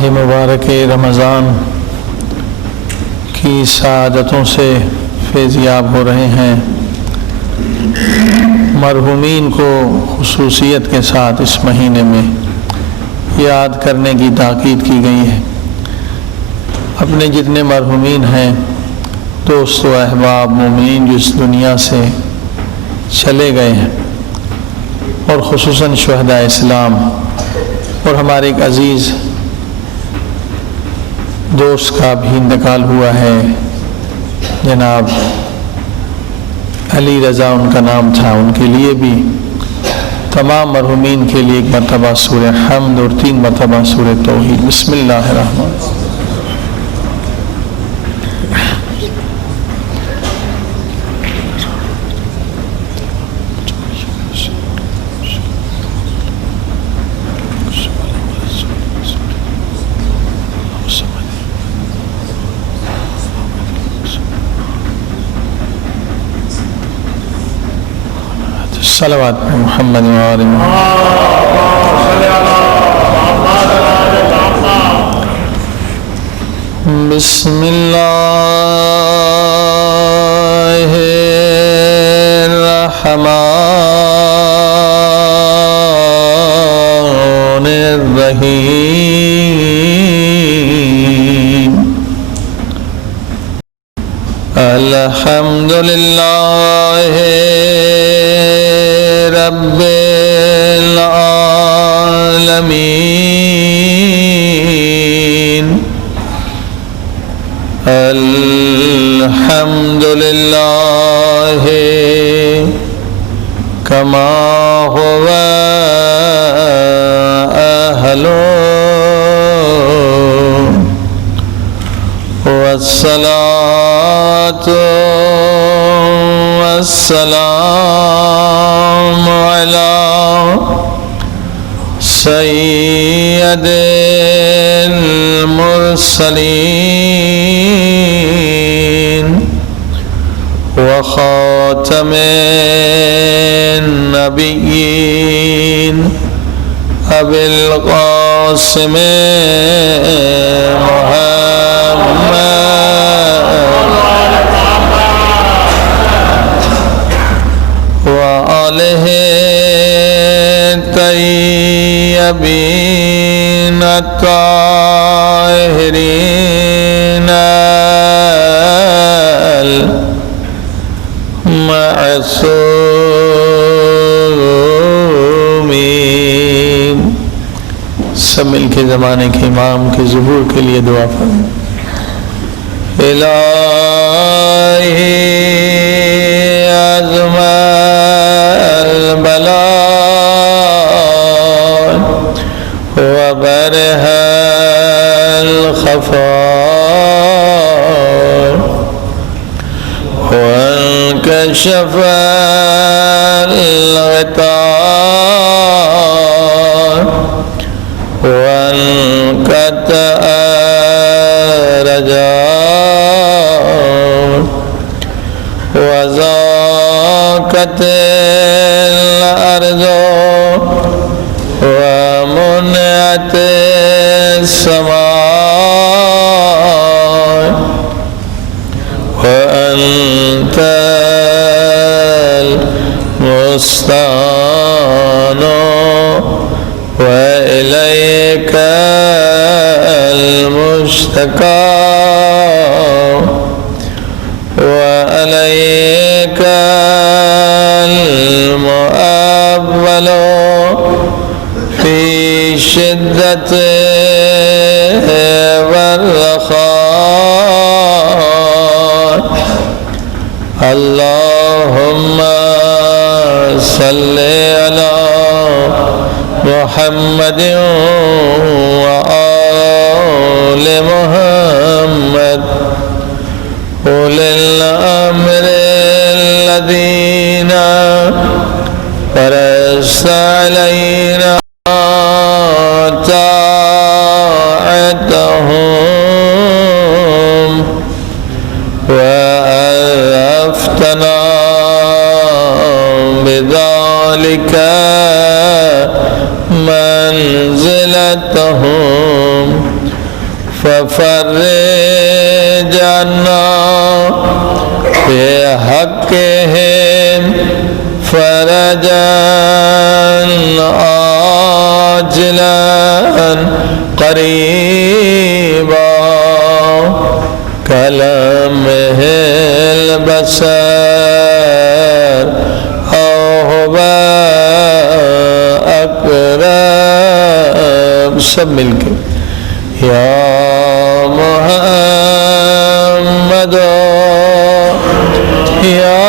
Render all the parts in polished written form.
ماہ مبارک رمضان کی سعادتوں سے فیضیاب ہو رہے ہیں۔ مرحومین کو خصوصیت کے ساتھ اس مہینے میں یاد کرنے کی تاکید کی گئی ہے۔ اپنے جتنے مرحومین ہیں، دوست و احباب مومنین جو اس دنیا سے چلے گئے ہیں، اور خصوصاً شہداء اسلام، اور ہمارے ایک عزیز دوست کا بھی انتقال ہوا ہے، جناب علی رضا ان کا نام تھا۔ ان کے لیے بھی تمام مرحومین کے لیے ایک مرتبہ سورہ حمد اور 3 مرتبہ سورہ توحید۔ بسم اللہ الرحمن الرحیم۔ صلوات محمد و آل محمد۔ بسم اللہ الرحمن الرحیم۔ الحمدللہ رب العالمین۔ الحمدللہ کما هو اہلہ، والصلاة والسلام علی سید المرسلین وخاتم النبیین ابی القاسم وآلہ الطیبین الطاہرین المعصومین۔ سب مل کے زمانے کے امام کے ظہور کے لیے دعا فرمائیں۔ الہی عظم البلاء وبرہ الخفاء وانکشف الغطاء وانقطع الرجاء وضاقت الأرض ومنعت السماء وأنت المستعان وإليك المشتكى وعليك المؤول في شدة والرخاء۔ اللهم صل على محمد وآل محمد أولي الأمر الذين فرضت علينا طاعتهم وعرفتنا بذلك منزلتهم ففرجنا بحقهم فرجا عاجلا قريبا كلمح البصر أو هو أقرب. سب مل کے یا محمد یا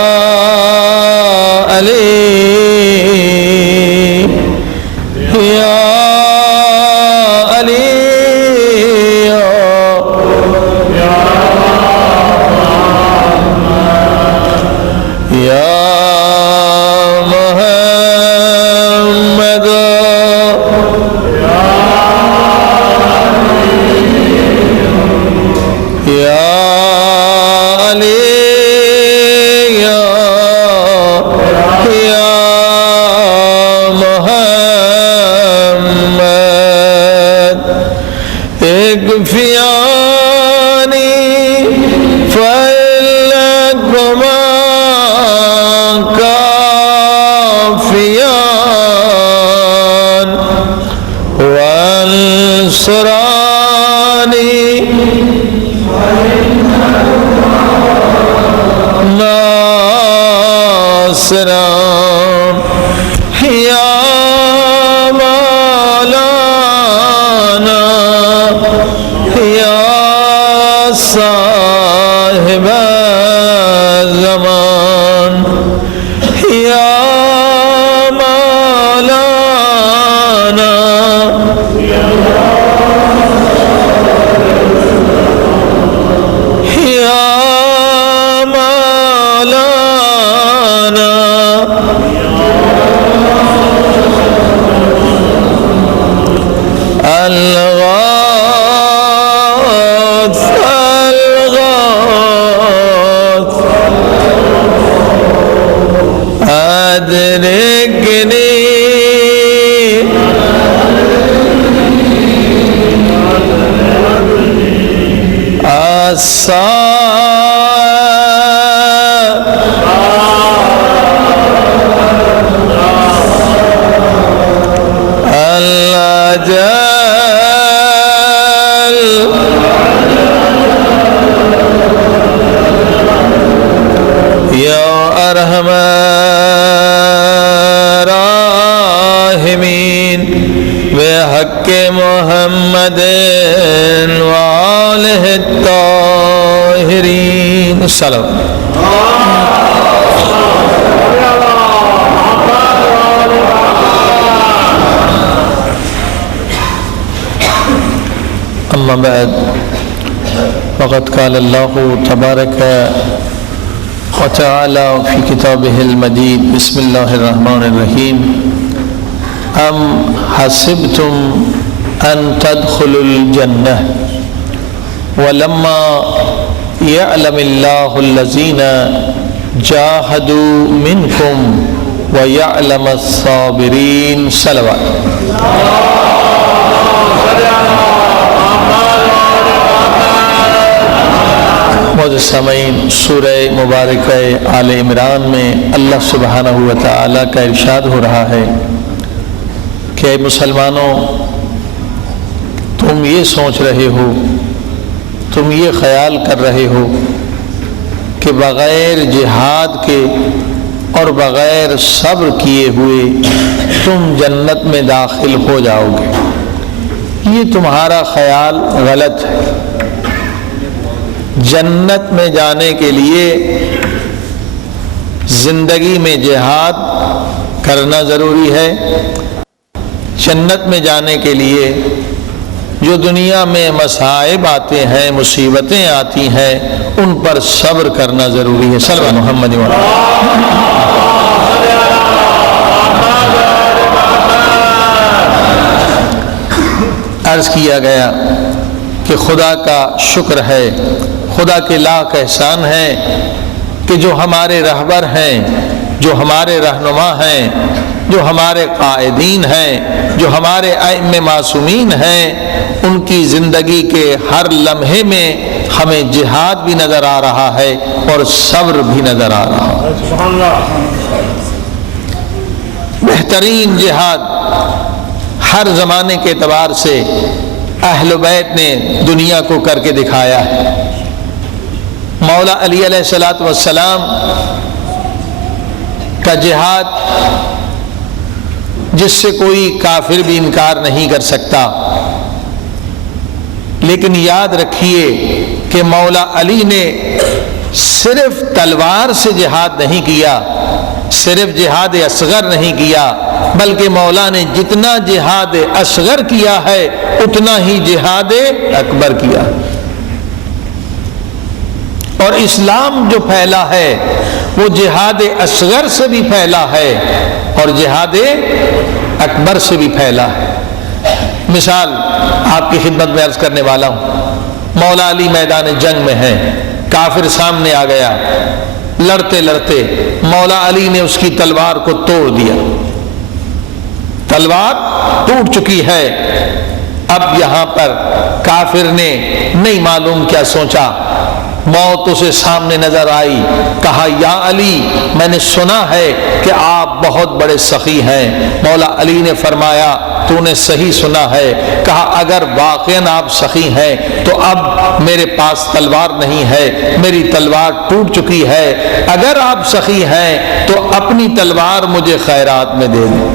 علی یا علی یا محمد یا علی یا محمد اکفیانی فإنکما کافیان وانصرانی ناصرا یا مولانا یا صاحب زمان یا مولانا یا مولانا الغوث الغوث أدركني الأجل يا أرحم الراحمين بحق محمد وآله الطاهرين. السلام. أما بعد فقد قال الله تبارك وتعالى في كتابه المجيد بسم الله الرحمن الرحيم أم حسبتم أن تدخلوا الجنة ولما يعلم الله الذين جاهدوا منكم ويعلم الصابرين. صلوات. معزز سامعین، سورہ مبارکہ آل عمران میں اللہ سبحانہ و تعالیٰ کا ارشاد ہو رہا ہے کہ اے مسلمانوں، تم یہ سوچ رہے ہو، تم یہ خیال کر رہے ہو کہ بغیر جہاد کے اور بغیر صبر کیے ہوئے تم جنت میں داخل ہو جاؤ گے. یہ تمہارا خیال غلط ہے. جنت میں جانے کے لیے زندگی میں جہاد کرنا ضروری ہے. جنت میں جانے کے لیے جو دنیا میں مصائب آتے ہیں، مصیبتیں آتی ہیں، ان پر صبر کرنا ضروری ہے. صلی اللہ محمد عرض کیا گیا کہ خدا کا شکر ہے، خدا کے لاکھ احسان ہے کہ جو ہمارے رہبر ہیں، جو ہمارے رہنما ہیں، جو ہمارے قائدین ہیں، جو ہمارے ائمہ معصومین ہیں، ان کی زندگی کے ہر لمحے میں ہمیں جہاد بھی نظر آ رہا ہے اور صبر بھی نظر آ رہا ہے۔ سبحان اللہ۔ بہترین جہاد ہر زمانے کے اعتبار سے اہل بیت نے دنیا کو کر کے دکھایا ہے۔ مولا علی علیہ الصلوۃ والسلام کا جہاد جس سے کوئی کافر بھی انکار نہیں کر سکتا، لیکن یاد رکھیے کہ مولا علی نے صرف تلوار سے جہاد نہیں کیا، صرف جہاد اصغر نہیں کیا، بلکہ مولا نے جتنا جہاد اصغر کیا ہے اتنا ہی جہاد اکبر کیا، اور اسلام جو پھیلا ہے وہ جہاد اصغر سے بھی پھیلا ہے اور جہاد اکبر سے بھی پھیلا ہے۔ مثال آپ کی خدمت میں عرض کرنے والا ہوں، مولا علی میدان جنگ میں ہیں، کافر سامنے آ گیا، لڑتے لڑتے مولا علی نے اس کی تلوار کو توڑ دیا، تلوار ٹوٹ چکی ہے۔ اب یہاں پر کافر نے نہیں معلوم کیا سوچا، موت اسے سامنے نظر آئی، کہا یا علی میں نے سنا ہے کہ آپ بہت بڑے سخی ہیں۔ مولا علی نے فرمایا تو نے صحیح سنا ہے۔ کہا اگر واقعاً آپ سخی ہیں تو اب میرے پاس تلوار نہیں ہے، میری تلوار ٹوٹ چکی ہے، اگر آپ سخی ہیں تو اپنی تلوار مجھے خیرات میں دے دیں۔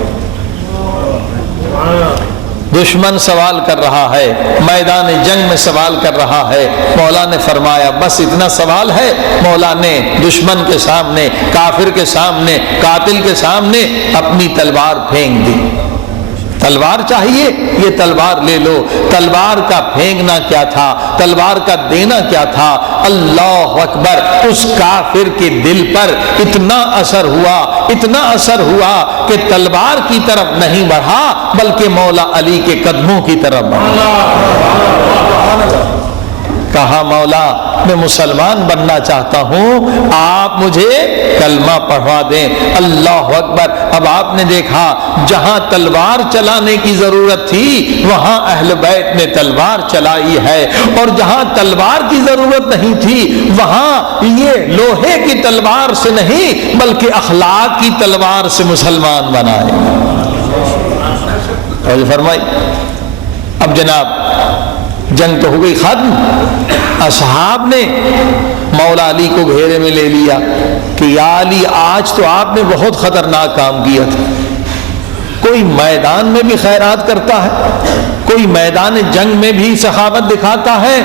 دشمن سوال کر رہا ہے، میدان جنگ میں سوال کر رہا ہے، مولا نے فرمایا بس اتنا سوال ہے؟ مولا نے دشمن کے سامنے، کافر کے سامنے، قاتل کے سامنے اپنی تلوار پھینک دی۔ تلوار چاہیے؟ یہ تلوار لے لو۔ تلوار کا پھینکنا کیا تھا، تلوار کا دینا کیا تھا؟ اللہ اکبر! اس کافر کے دل پر اتنا اثر ہوا، اتنا اثر ہوا کہ تلوار کی طرف نہیں بڑھا بلکہ مولا علی کے قدموں کی طرف بڑھا۔ کہا مولا میں مسلمان بننا چاہتا ہوں، آپ مجھے کلمہ پڑھوا دیں۔ اللہ اکبر! اب آپ نے دیکھا جہاں تلوار چلانے کی ضرورت تھی وہاں اہل بیت نے تلوار چلائی ہے، اور جہاں تلوار کی ضرورت نہیں تھی وہاں یہ لوہے کی تلوار سے نہیں بلکہ اخلاق کی تلوار سے مسلمان بنائے۔ اور فرمائی اب جناب جنگ تو ہو گئی ختم، اصحاب نے مولا علی کو گھیرے میں لے لیا کہ یا علی آج تو آپ نے بہت خطرناک کام کیا تھا۔ کوئی میدان میں بھی خیرات کرتا ہے، کوئی میدان جنگ میں بھی سخاوت دکھاتا ہے،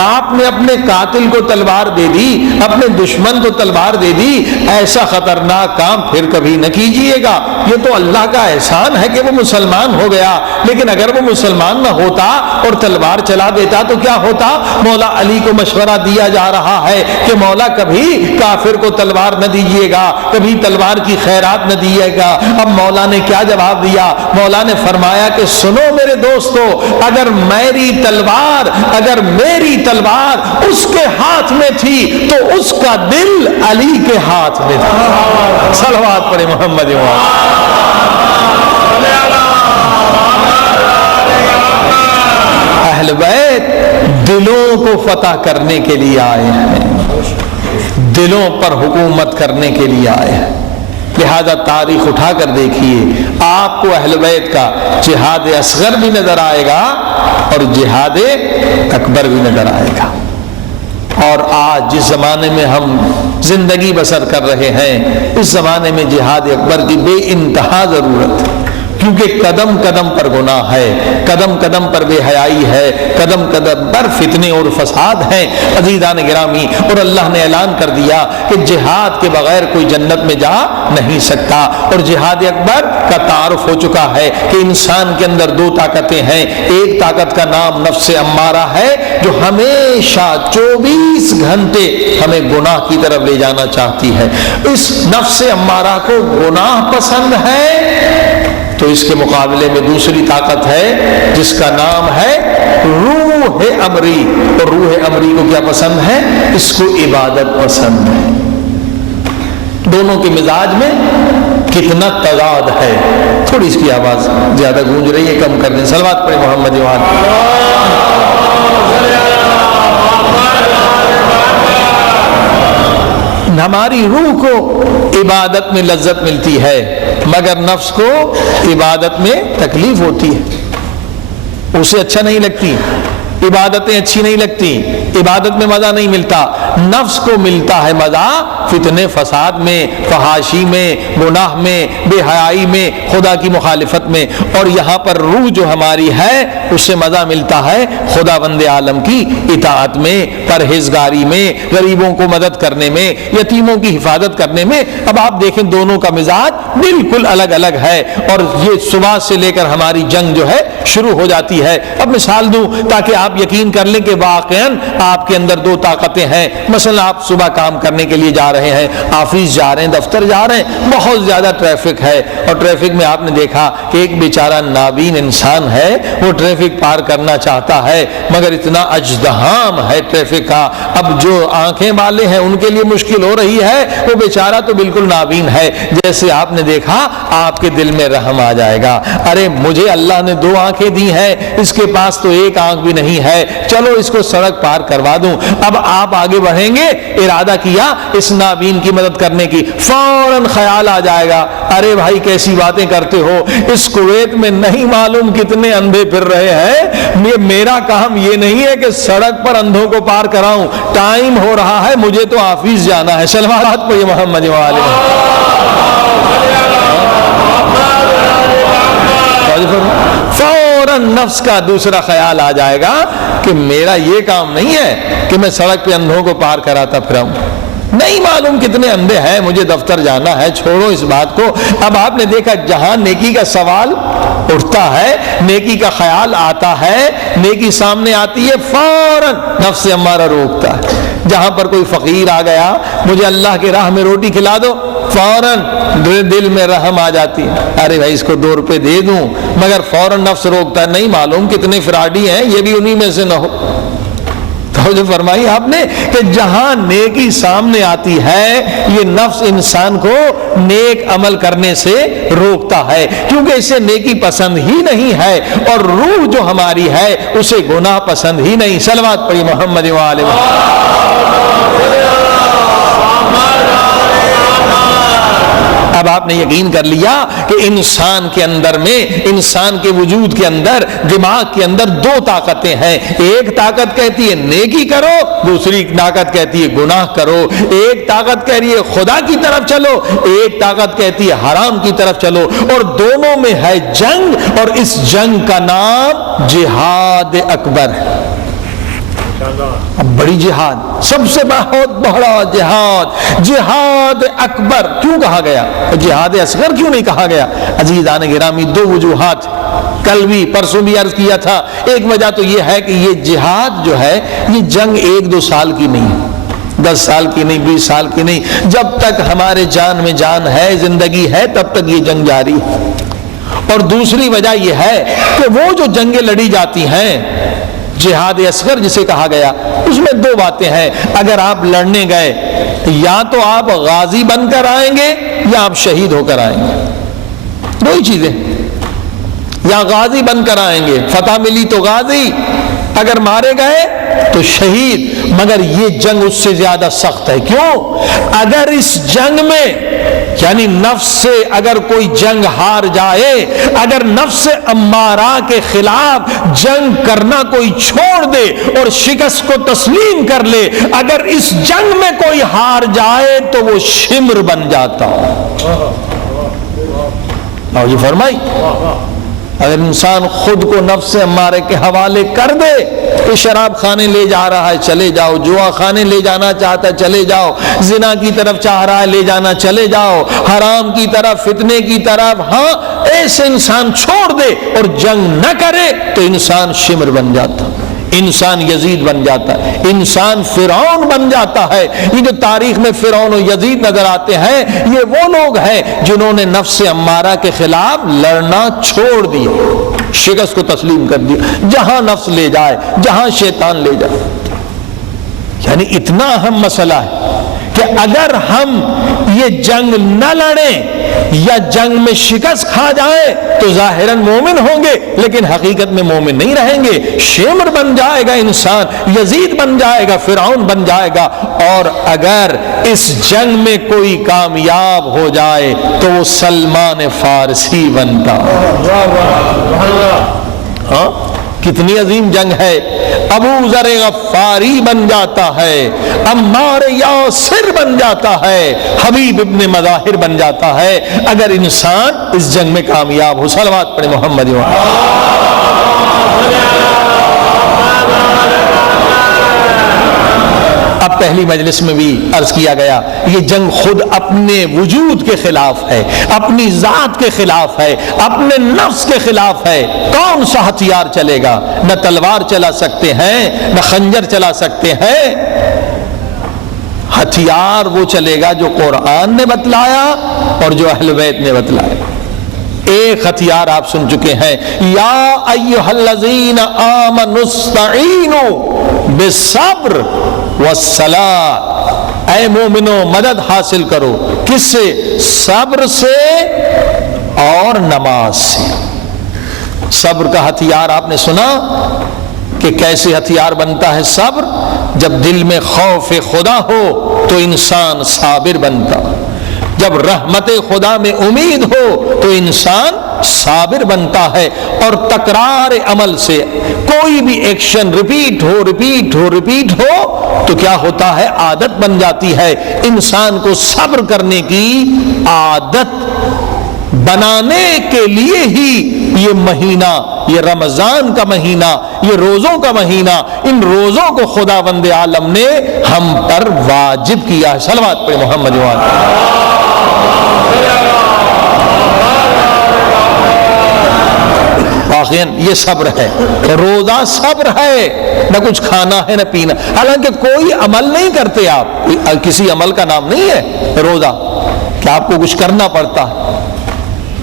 آپ نے اپنے قاتل کو تلوار دے دی، اپنے دشمن کو تلوار دے دی، ایسا خطرناک کام پھر کبھی نہ کیجیے گا۔ یہ تو اللہ کا احسان ہے کہ وہ مسلمان ہو گیا، لیکن اگر وہ مسلمان نہ ہوتا اور تلوار چلا دیتا تو کیا ہوتا؟ مولا علی کو مشورہ دیا جا رہا ہے کہ مولا کبھی کافر کو تلوار نہ دیجیے گا، کبھی تلوار کی خیرات نہ دیجیے گا۔ اب مولا نے کیا جواب دیا؟ مولا نے فرمایا کہ سنو میرے دوستو، اگر میری تلوار اس کے ہاتھ میں تھی تو اس کا دل علی کے ہاتھ میں تھا۔ صلوات پڑھے محمد۔ اہل بیت دلوں کو فتح کرنے کے لیے آئے ہیں، دلوں پر حکومت کرنے کے لیے آئے ہیں۔ لہذا تاریخ اٹھا کر دیکھیے، آپ کو اہل بیت کا جہاد اصغر بھی نظر آئے گا اور جہاد اکبر بھی نظر آئے گا۔ اور آج جس زمانے میں ہم زندگی بسر کر رہے ہیں اس زمانے میں جہاد اکبر کی بے انتہا ضرورت ہے، کیونکہ قدم قدم پر گناہ ہے، قدم قدم پر بے حیائی ہے، قدم قدم پر فتنے اور فساد ہیں عزیزان گرامی۔ اور اللہ نے اعلان کر دیا کہ جہاد کے بغیر کوئی جنت میں جا نہیں سکتا۔ اور جہاد اکبر کا تعارف ہو چکا ہے کہ انسان کے اندر دو طاقتیں ہیں، ایک طاقت کا نام نفس امارہ ہے جو ہمیشہ 24 گھنٹے ہمیں گناہ کی طرف لے جانا چاہتی ہے۔ اس نفس امارہ کو گناہ پسند ہے، تو اس کے مقابلے میں دوسری طاقت ہے جس کا نام ہے روح امری، اور روح امری کو کیا پسند ہے؟ اس کو عبادت پسند ہے۔ دونوں کے مزاج میں کتنا تضاد ہے. تھوڑی اس کی آواز زیادہ گونج رہی ہے، کم کر دیں. صلوات پڑھیں محمد وعلى. ہماری روح کو عبادت میں لذت ملتی ہے مگر نفس کو عبادت میں تکلیف ہوتی ہے، اسے اچھا نہیں لگتی، عبادتیں اچھی نہیں لگتی، عبادت میں مزہ نہیں ملتا. نفس کو ملتا ہے مزہ فتنے فساد میں، فحاشی میں، گناہ میں، بے حیائی میں، خدا کی مخالفت میں. اور یہاں پر روح جو ہماری ہے اس سے مزہ ملتا ہے خدا بند عالم کی اطاعت میں، پرہیزگاری میں، غریبوں کو مدد کرنے میں، یتیموں کی حفاظت کرنے میں. اب آپ دیکھیں دونوں کا مزاج بالکل الگ الگ ہے، اور یہ صبح سے لے کر ہماری جنگ جو ہے شروع ہو جاتی ہے. اب مثال دوں تاکہ آپ یقین کر لیں کہ واقعاً آپ کے اندر دو طاقتیں ہیں. مثلا آپ صبح کام کرنے کے لیے جا رہے ہیں، آفس جا رہے ہیں، دفتر جا رہے ہیں، بہت زیادہ ٹریفک ہے، اور ٹریفک میں آپ نے دیکھا کہ ایک بیچارہ نابین انسان ہے، وہ ٹریفک پار کرنا چاہتا ہے مگر اتنا اجدہام ہے ٹریفک کا. اب جو آنکھیں والے ہیں ان کے لیے مشکل ہو رہی ہے، وہ بیچارہ تو بالکل نابین ہے. جیسے آپ نے دیکھا آپ کے دل میں رحم آ جائے گا، ارے مجھے اللہ نے دو آنکھیں دی ہیں، اس کے پاس تو ایک آنکھ بھی نہیں ہے، چلو اس کو سڑک پار کروا دوں. اب آپ آگے بڑھیں گے، ارادہ کیا اس نابین کی مدد کرنے کی، فوراً خیال آ جائے گا ارے بھائی کیسی باتیں کرتے ہو، اس کویت میں نہیں معلوم کتنے اندھے پھر رہے ہیں، یہ میرا کام یہ نہیں ہے کہ سڑک پر اندھوں کو پار کراؤں، ٹائم ہو رہا ہے، مجھے تو آفس جانا ہے. صلوات پڑھیے محمد والے. فوراً نفس کا دوسرا خیال آ جائے گا کہ میرا یہ کام نہیں ہے کہ میں سڑک پہ اندھوں کو پار کراتا پھراؤں، نہیں معلوم کتنے اندھے ہیں، مجھے دفتر جانا ہے، چھوڑو اس بات کو. اب آپ نے دیکھا جہاں نیکی کا سوال اٹھتا ہے، نیکی کا خیال آتا ہے، نیکی سامنے آتی ہے، فوراً نفس امارہ روکتا ہے. جہاں پر کوئی فقیر آ گیا، مجھے اللہ کے راہ میں روٹی کھلا دو، فوراً دل میں رحم آ جاتی ہے، ارے بھائی اس کو 2 روپے دے دوں، مگر فوراً نفس روکتا ہے، نہیں معلوم کتنے فراڈی ہیں، یہ بھی انہی میں سے نہ ہو. توجہ فرمائی آپ نے کہ جہاں نیکی سامنے آتی ہے یہ نفس انسان کو نیک عمل کرنے سے روکتا ہے، کیونکہ اسے نیکی پسند ہی نہیں ہے، اور روح جو ہماری ہے اسے گناہ پسند ہی نہیں. صلوات پڑھی محمد وعلى. اب آپ نے یقین کر لیا کہ انسان کے اندر میں، انسان کے وجود کے اندر، دماغ کے اندر 2 طاقتیں ہیں. ایک طاقت کہتی ہے نیکی کرو، دوسری طاقت کہتی ہے گناہ کرو. ایک طاقت کہہ رہی ہے خدا کی طرف چلو، ایک طاقت کہتی ہے حرام کی طرف چلو، اور دونوں میں ہے جنگ، اور اس جنگ کا نام جہاد اکبر ہے. بڑی جہاد، سب سے بہت بڑا جہاد، جہاد اکبر کیوں کہا گیا، جہاد اصغر کیوں نہیں کہا گیا؟ عزیزان گرامی 2 وجوہات، کل بھی پرسوں بھی عرض کیا تھا. ایک وجہ تو یہ ہے کہ یہ جہاد جو ہے یہ جنگ 1-2 سال کی نہیں، 10 سال کی نہیں، 20 سال کی نہیں، جب تک ہمارے جان میں جان ہے، زندگی ہے، تب تک یہ جنگ جاری ہے. اور دوسری وجہ یہ ہے کہ وہ جو جنگیں لڑی جاتی ہیں، جہاد اصغر جسے کہا گیا، اس میں 2 باتیں ہیں. اگر آپ لڑنے گئے یا تو آپ غازی بن کر آئیں گے یا آپ شہید ہو کر آئیں گے، 2 ہی چیزیں. یا غازی بن کر آئیں گے، فتح ملی تو غازی، اگر مارے گئے تو شہید. مگر یہ جنگ اس سے زیادہ سخت ہے. کیوں؟ اگر اس جنگ میں یعنی نفس سے اگر کوئی جنگ ہار جائے، اگر نفس امارہ کے خلاف جنگ کرنا کوئی چھوڑ دے اور شکست کو تسلیم کر لے، اگر اس جنگ میں کوئی ہار جائے تو وہ شمر بن جاتا. اور یہ فرمائی اگر انسان خود کو نفس امارے کے حوالے کر دے کہ شراب خانے لے جا رہا ہے چلے جاؤ، جوا خانے لے جانا چاہتا ہے چلے جاؤ، زنا کی طرف چاہ رہا ہے لے جانا چلے جاؤ، حرام کی طرف، فتنے کی طرف، ہاں ایسے انسان چھوڑ دے اور جنگ نہ کرے تو انسان شمر بن جاتا، انسان یزید بن جاتا ہے، انسان فرعون بن جاتا ہے. یہ جو تاریخ میں فرعون و یزید نظر آتے ہیں یہ وہ لوگ ہیں جنہوں نے نفس امارہ کے خلاف لڑنا چھوڑ دیا، شکست کو تسلیم کر دیا، جہاں نفس لے جائے، جہاں شیطان لے جائے. یعنی اتنا اہم مسئلہ ہے کہ اگر ہم یہ جنگ نہ لڑیں یا جنگ میں شکست کھا جائیں تو ظاہراً مومن ہوں گے لیکن حقیقت میں مومن نہیں رہیں گے. شمر بن جائے گا انسان، یزید بن جائے گا، فرعون بن جائے گا. اور اگر اس جنگ میں کوئی کامیاب ہو جائے تو وہ سلمان فارسی بنتا. ہاں کتنی عظیم جنگ ہے. ابو ذر غفاری بن جاتا ہے، عمار یاسر بن جاتا ہے، حبیب ابن مظاہر بن جاتا ہے اگر انسان اس جنگ میں کامیاب ہو. صلوات پڑھیں محمد. اب پہلی مجلس میں بھی عرض کیا گیا یہ جنگ خود اپنے وجود کے خلاف ہے، اپنی ذات کے خلاف ہے، اپنے نفس کے خلاف ہے. کون سا ہتھیار چلے گا؟ نہ تلوار چلا سکتے ہیں، نہ خنجر چلا سکتے ہیں. ہتھیار وہ چلے گا جو قرآن نے بتلایا اور جو اہل بیت نے بتلایا. ایک ہتھیار آپ سن چکے ہیں، یا ایھا الذین آمنوا استعینوا بالصبر والصلاۃ. اے مومنو مدد حاصل کرو. کس سے؟ صبر سے اور نماز سے. صبر کا ہتھیار آپ نے سنا کہ کیسے ہتھیار بنتا ہے صبر؟ جب دل میں خوف خدا ہو تو انسان صابر بنتا. جب رحمت خدا میں امید ہو تو انسان صابر بنتا ہے. اور تکرار عمل سے کوئی بھی ایکشن ریپیٹ ہو تو کیا ہوتا ہے؟ عادت بن جاتی ہے. انسان کو صبر کرنے کی عادت بنانے کے لیے ہی یہ مہینہ، یہ رمضان کا مہینہ، یہ روزوں کا مہینہ، ان روزوں کو خداوند عالم نے ہم پر واجب کیا ہے. صلوات پہ محمد. یہ صبر ہے. روزہ صبر ہے، نہ کچھ کھانا ہے نہ پینا. حالانکہ کوئی عمل نہیں کرتے آپ، کسی عمل کا نام نہیں ہے روزہ کہ آپ کو کچھ کرنا پڑتا.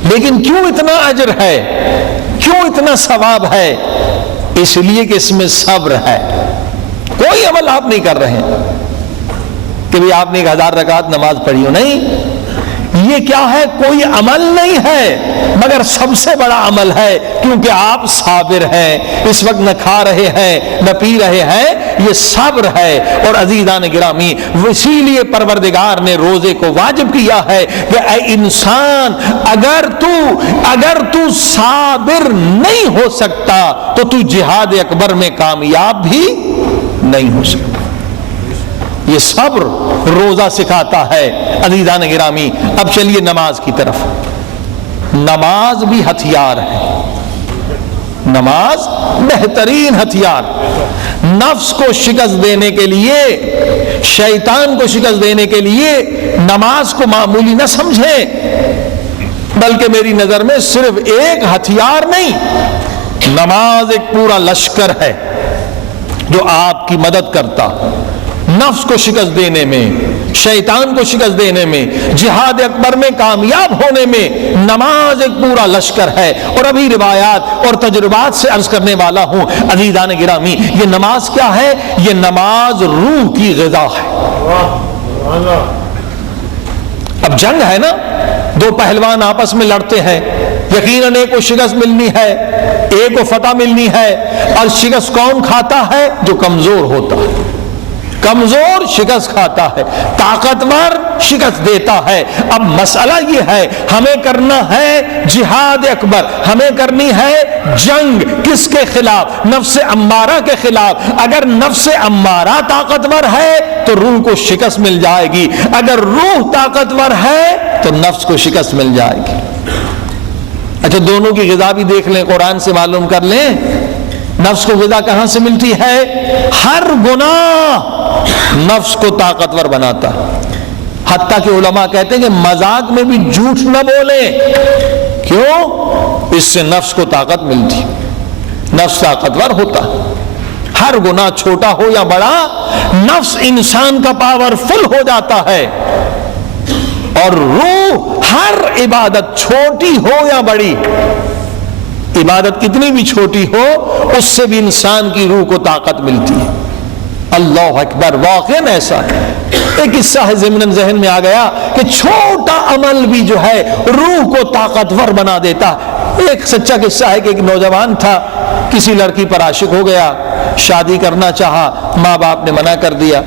لیکن کیوں اتنا اجر ہے، کیوں اتنا ثواب ہے؟ اس لیے کہ اس میں صبر ہے. کوئی عمل آپ نہیں کر رہے ہیں کہ بھی آپ نے 1000 رکعت نماز پڑھی ہو، نہیں. یہ کیا ہے؟ کوئی عمل نہیں ہے مگر سب سے بڑا عمل ہے کیونکہ آپ صابر ہیں. اس وقت نہ کھا رہے ہیں نہ پی رہے ہیں، یہ صبر ہے. اور عزیزان گرامی اسی لیے پروردگار نے روزے کو واجب کیا ہے کہ اے انسان اگر تو صابر نہیں ہو سکتا تو جہاد اکبر میں کامیاب بھی نہیں ہو سکتا. یہ صبر روزہ سکھاتا ہے. عزیزان گرامی اب چلیے نماز کی طرف. نماز بھی ہتھیار ہے. نماز بہترین ہتھیار. نفس کو شکست دینے کے لیے، شیطان کو شکست دینے کے لیے نماز کو معمولی نہ سمجھیں، بلکہ میری نظر میں صرف ایک ہتھیار نہیں، نماز ایک پورا لشکر ہے جو آپ کی مدد کرتا. نفس کو شکست دینے میں، شیطان کو شکست دینے میں، جہاد اکبر میں کامیاب ہونے میں نماز ایک پورا لشکر ہے. اور ابھی روایات اور تجربات سے عرض کرنے والا ہوں عزیزان گرامی، یہ نماز کیا ہے؟ یہ نماز روح کی غذا ہے. اب جنگ ہے نا، دو پہلوان آپس میں لڑتے ہیں، یقیناً ایک کو شکست ملنی ہے، ایک کو فتح ملنی ہے. اور شکست کون کھاتا ہے؟ جو کمزور ہوتا ہے. کمزور شکست کھاتا ہے، طاقتور شکست دیتا ہے. اب مسئلہ یہ ہے ہمیں کرنا ہے جہاد اکبر، ہمیں کرنی ہے جنگ. کس کے خلاف؟ نفس امارہ کے خلاف. اگر نفس امارہ طاقتور ہے تو روح کو شکست مل جائے گی، اگر روح طاقتور ہے تو نفس کو شکست مل جائے گی. اچھا دونوں کی غذا بھی دیکھ لیں، قرآن سے معلوم کر لیں. نفس کو غذا کہاں سے ملتی ہے؟ ہر گناہ نفس کو طاقتور بناتا ہے. حتیٰ کہ علماء کہتے ہیں کہ مذاق میں بھی جھوٹ نہ بولیں. کیوں؟ اس سے نفس کو طاقت ملتی، نفس طاقتور ہوتا ہے. ہر گناہ چھوٹا ہو یا بڑا، نفس انسان کا پاورفل ہو جاتا ہے. اور روح ہر عبادت چھوٹی ہو یا بڑی، عبادت کتنی بھی چھوٹی ہو اس سے بھی انسان کی روح کو طاقت ملتی ہے. اللہ اکبر، واقعاً ایسا ہے. ایک قصہ ہے ضمن ذہن میں آ گیا کہ چھوٹا عمل بھی جو ہے روح کو طاقتور بنا دیتا ہے۔ ایک سچا قصہ ہے کہ ایک نوجوان تھا، کسی لڑکی پر عاشق ہو گیا، شادی کرنا چاہا، ماں باپ نے منع کر دیا۔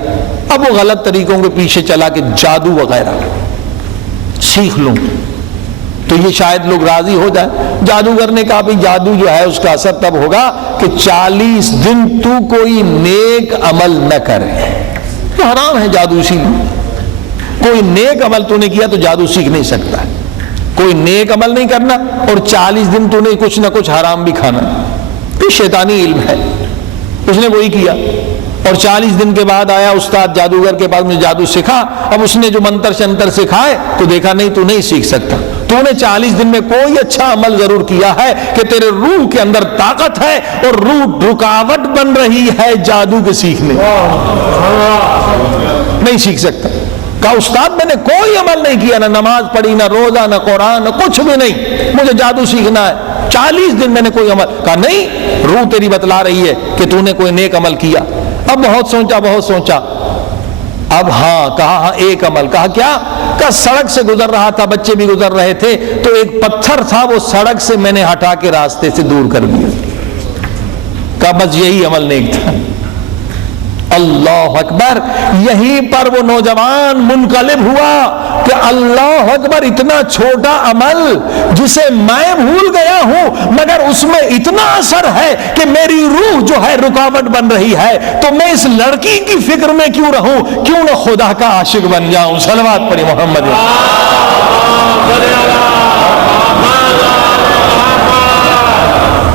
اب وہ غلط طریقوں کے پیچھے چلا کہ جادو وغیرہ سیکھ لوں تو یہ شاید لوگ راضی ہو جائیں۔ جادوگر نے کہا بھی جادو جو ہے اس کا اثر تب ہوگا کہ 40 دن تو کوئی نیک عمل نہ کرے۔ تو حرام ہے جادو، اسی لیے کوئی نیک عمل تو نے کیا تو جادو سیکھ نہیں سکتا۔ کوئی نیک عمل نہیں کرنا اور 40 دن تو نے کچھ نہ کچھ حرام بھی کھانا، یہ شیطانی علم ہے۔ اس نے وہی کیا اور 40 دن کے بعد آیا استاد جادوگر کے پاس، مجھے جادو سکھا۔ اب اس نے جو منتر شنتر سکھائے تو دیکھا نہیں تو نہیں سیکھ سکتا، تو نے 40 دن میں کوئی اچھا عمل ضرور کیا ہے کہ تیرے روح کے اندر طاقت ہے اور روح رکاوٹ بن رہی ہے جادو کے سیکھنے، نہیں سیکھ سکتا۔ کہا استاد میں نے کوئی عمل نہیں کیا، نہ نماز پڑھی، نہ روزہ، نہ قرآن، نہ کچھ بھی نہیں، مجھے جادو سیکھنا ہے، 40 دن میں نے کوئی عمل۔ کہا نہیں، روح تیری بتلا رہی ہے کہ تو نے کوئی نیک عمل کیا۔ اب بہت سوچا، اب کہا ایک عمل۔ کہا کیا؟ کہا سڑک سے گزر رہا تھا، بچے بھی گزر رہے تھے، تو ایک پتھر تھا وہ سڑک سے میں نے ہٹا کے راستے سے دور کر دیا۔ کہا بس یہی عمل نیک تھا۔ اللہ اکبر! یہیں پر وہ نوجوان منقلب ہوا کہ اللہ اکبر، اتنا چھوٹا عمل جسے میں بھول گیا ہوں مگر اس میں اتنا اثر ہے کہ میری روح جو ہے رکاوٹ بن رہی ہے، تو میں اس لڑکی کی فکر میں کیوں رہوں، کیوں نہ خدا کا عاشق بن جاؤں۔ صلوات پڑھی محمد۔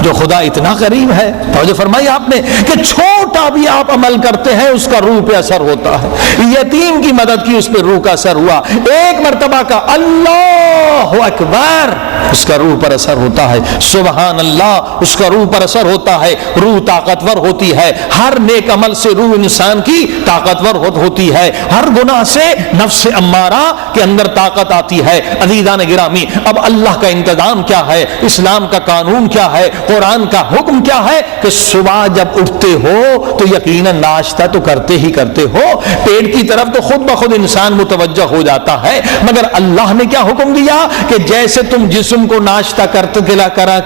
جو خدا اتنا قریب ہے، توجہ فرمائی آپ نے کہ چھوٹا بھی آپ عمل کرتے ہیں اس کا روح پہ اثر ہوتا ہے۔ یتیم کی مدد کی، اس پہ روح کا اثر ہوا۔ ایک مرتبہ کا اللہ اکبر، اس کا روح پر اثر ہوتا ہے۔ سبحان اللہ، اس کا روح پر اثر ہوتا ہے، روح طاقتور ہوتی ہے۔ ہر نیک عمل سے روح انسان کی طاقتور ہوتی ہے، ہر گناہ سے نفس امارہ کے اندر طاقت آتی ہے۔ عزیزان گرامی، اب اللہ کا انتظام کیا ہے، اسلام کا قانون کیا ہے، قرآن کا حکم کیا ہے کہ صبح جب اٹھتے ہو تو یقیناً ناشتہ تو کرتے ہی کرتے ہو، پیٹ کی طرف تو خود بخود انسان متوجہ ہو جاتا ہے، مگر اللہ نے کیا حکم دیا کہ جیسے تم جسم کو ناشتہ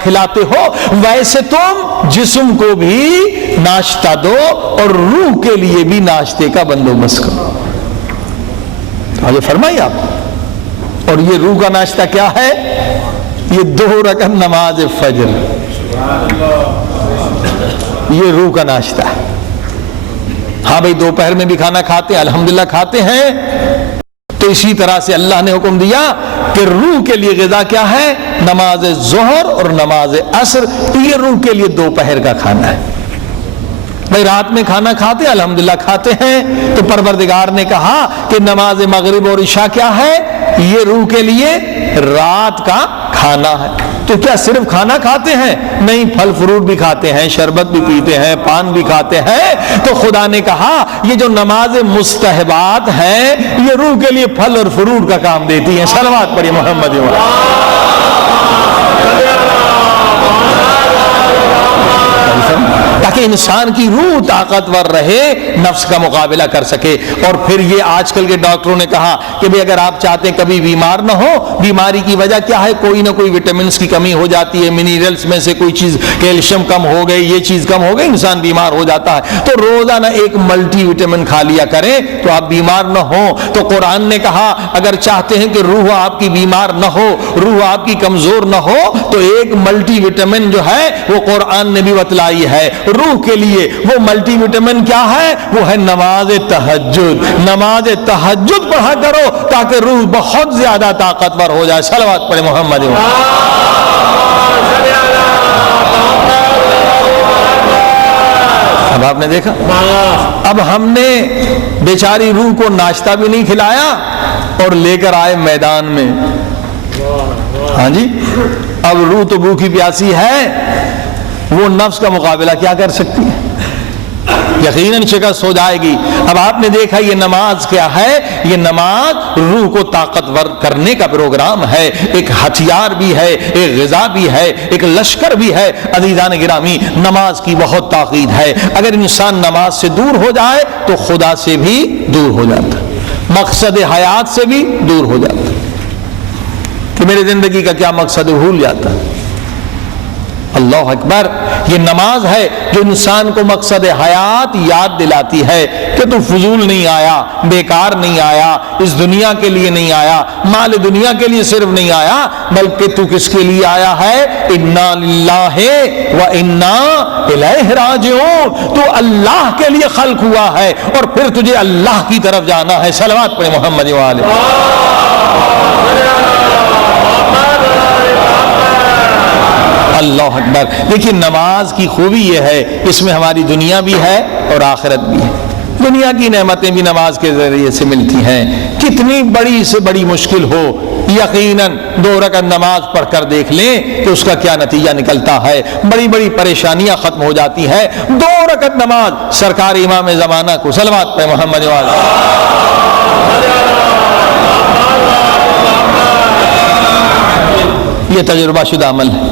کھلاتے ہو ویسے تم جسم کو بھی ناشتہ دو اور روح کے لیے بھی ناشتے کا بندوبست کرو۔ آگے فرمائیے آپ۔ اور یہ روح کا ناشتہ کیا ہے؟ یہ 2 رکعت نماز فجر، یہ روح کا ناشتہ ہے۔ ہاں بھئی دوپہر میں بھی کھانا کھاتے ہیں، الحمدللہ کھاتے ہیں، تو اسی طرح سے اللہ نے حکم دیا کہ روح کے لیے غذا کیا ہے؟ نماز ظہر اور نماز عصر، یہ روح کے لیے دوپہر کا کھانا ہے۔ بھئی رات میں کھانا کھاتے ہیں، الحمدللہ کھاتے ہیں، تو پروردگار نے کہا کہ نماز مغرب اور عشاء کیا ہے؟ یہ روح کے لیے رات کا کھانا ہے۔ تو کیا صرف کھانا کھاتے ہیں؟ نہیں، پھل فروٹ بھی کھاتے ہیں، شربت بھی پیتے ہیں، پان بھی کھاتے ہیں۔ تو خدا نے کہا یہ جو نماز مستحبات ہیں یہ روح کے لیے پھل اور فروٹ کا کام دیتی ہیں۔ صلوات پڑھی محمد۔ تاکہ انسان کی روح طاقتور رہے، نفس کا مقابلہ کر سکے۔ اور پھر یہ آج کل کے ڈاکٹروں نے کہا کہ بھئی اگر آپ چاہتے ہیں کبھی بیمار نہ ہو، بیماری کی وجہ کیا ہے؟ کوئی نہ کوئی وٹامنز کی کمی ہو جاتی ہے، منرلز میں سے کوئی چیز، کیلشیم کم ہو گئی، یہ چیز کم ہو گئی، انسان بیمار ہو جاتا ہے۔ تو روزانہ ایک ملٹی وٹامن کھا لیا کریں تو آپ بیمار نہ ہو۔ تو قرآن نے کہا اگر چاہتے ہیں کہ روح آپ کی بیمار نہ ہو، روح آپ کی کمزور نہ ہو، تو ایک ملٹی وٹامن جو ہے وہ قرآن نے بھی بتلائی ہے روح کے لیے۔ وہ ملٹی وٹامن کیا ہے؟ وہ ہے نماز تہجد۔ نماز تہجد پڑھا کرو تاکہ روح بہت زیادہ طاقتور ہو جائے۔ صلوات پڑھے محمد۔ اب آپ نے دیکھا، اب ہم نے بیچاری روح کو ناشتہ بھی نہیں کھلایا اور لے کر آئے میدان میں۔ ہاں جی، اب روح تو بھوکی پیاسی ہے، وہ نفس کا مقابلہ کیا کر سکتی ہے؟ یقیناً شکست ہو جائے گی۔ اب آپ نے دیکھا یہ نماز کیا ہے؟ یہ نماز روح کو طاقتور کرنے کا پروگرام ہے، ایک ہتھیار بھی ہے، ایک غذا بھی ہے، ایک لشکر بھی ہے۔ عزیزان گرامی، نماز کی بہت تاکید ہے۔ اگر انسان نماز سے دور ہو جائے تو خدا سے بھی دور ہو جاتا ہے۔ مقصد حیات سے بھی دور ہو جاتا ہے کہ میرے زندگی کا کیا مقصد ہے، بھول جاتا ہے۔ اللہ اکبر، یہ نماز ہے جو انسان کو مقصد حیات یاد دلاتی ہے کہ تو فضول نہیں آیا، بیکار نہیں آیا، اس دنیا کے لیے نہیں آیا، مال دنیا کے لیے صرف نہیں آیا، بلکہ تو کس کے لیے آیا ہے؟ انا للہ و انا الیہ راجعون، تو اللہ کے لیے خلق ہوا ہے اور پھر تجھے اللہ کی طرف جانا ہے۔ صلوات پڑھیں محمد والے۔ اللہ اکبر۔ دیکھیے نماز کی خوبی یہ ہے، اس میں ہماری دنیا بھی ہے اور آخرت بھی ہے۔ دنیا کی نعمتیں بھی نماز کے ذریعے سے ملتی ہیں، کتنی بڑی سے بڑی مشکل ہو، یقیناً 2 رکعت نماز پڑھ کر دیکھ لیں کہ اس کا کیا نتیجہ نکلتا ہے، بڑی بڑی پریشانیاں ختم ہو جاتی ہیں۔ 2 رکعت نماز سرکار امام زمانہ کو، صلوات پہ محمد والے، یہ تجربہ شدہ عمل ہے۔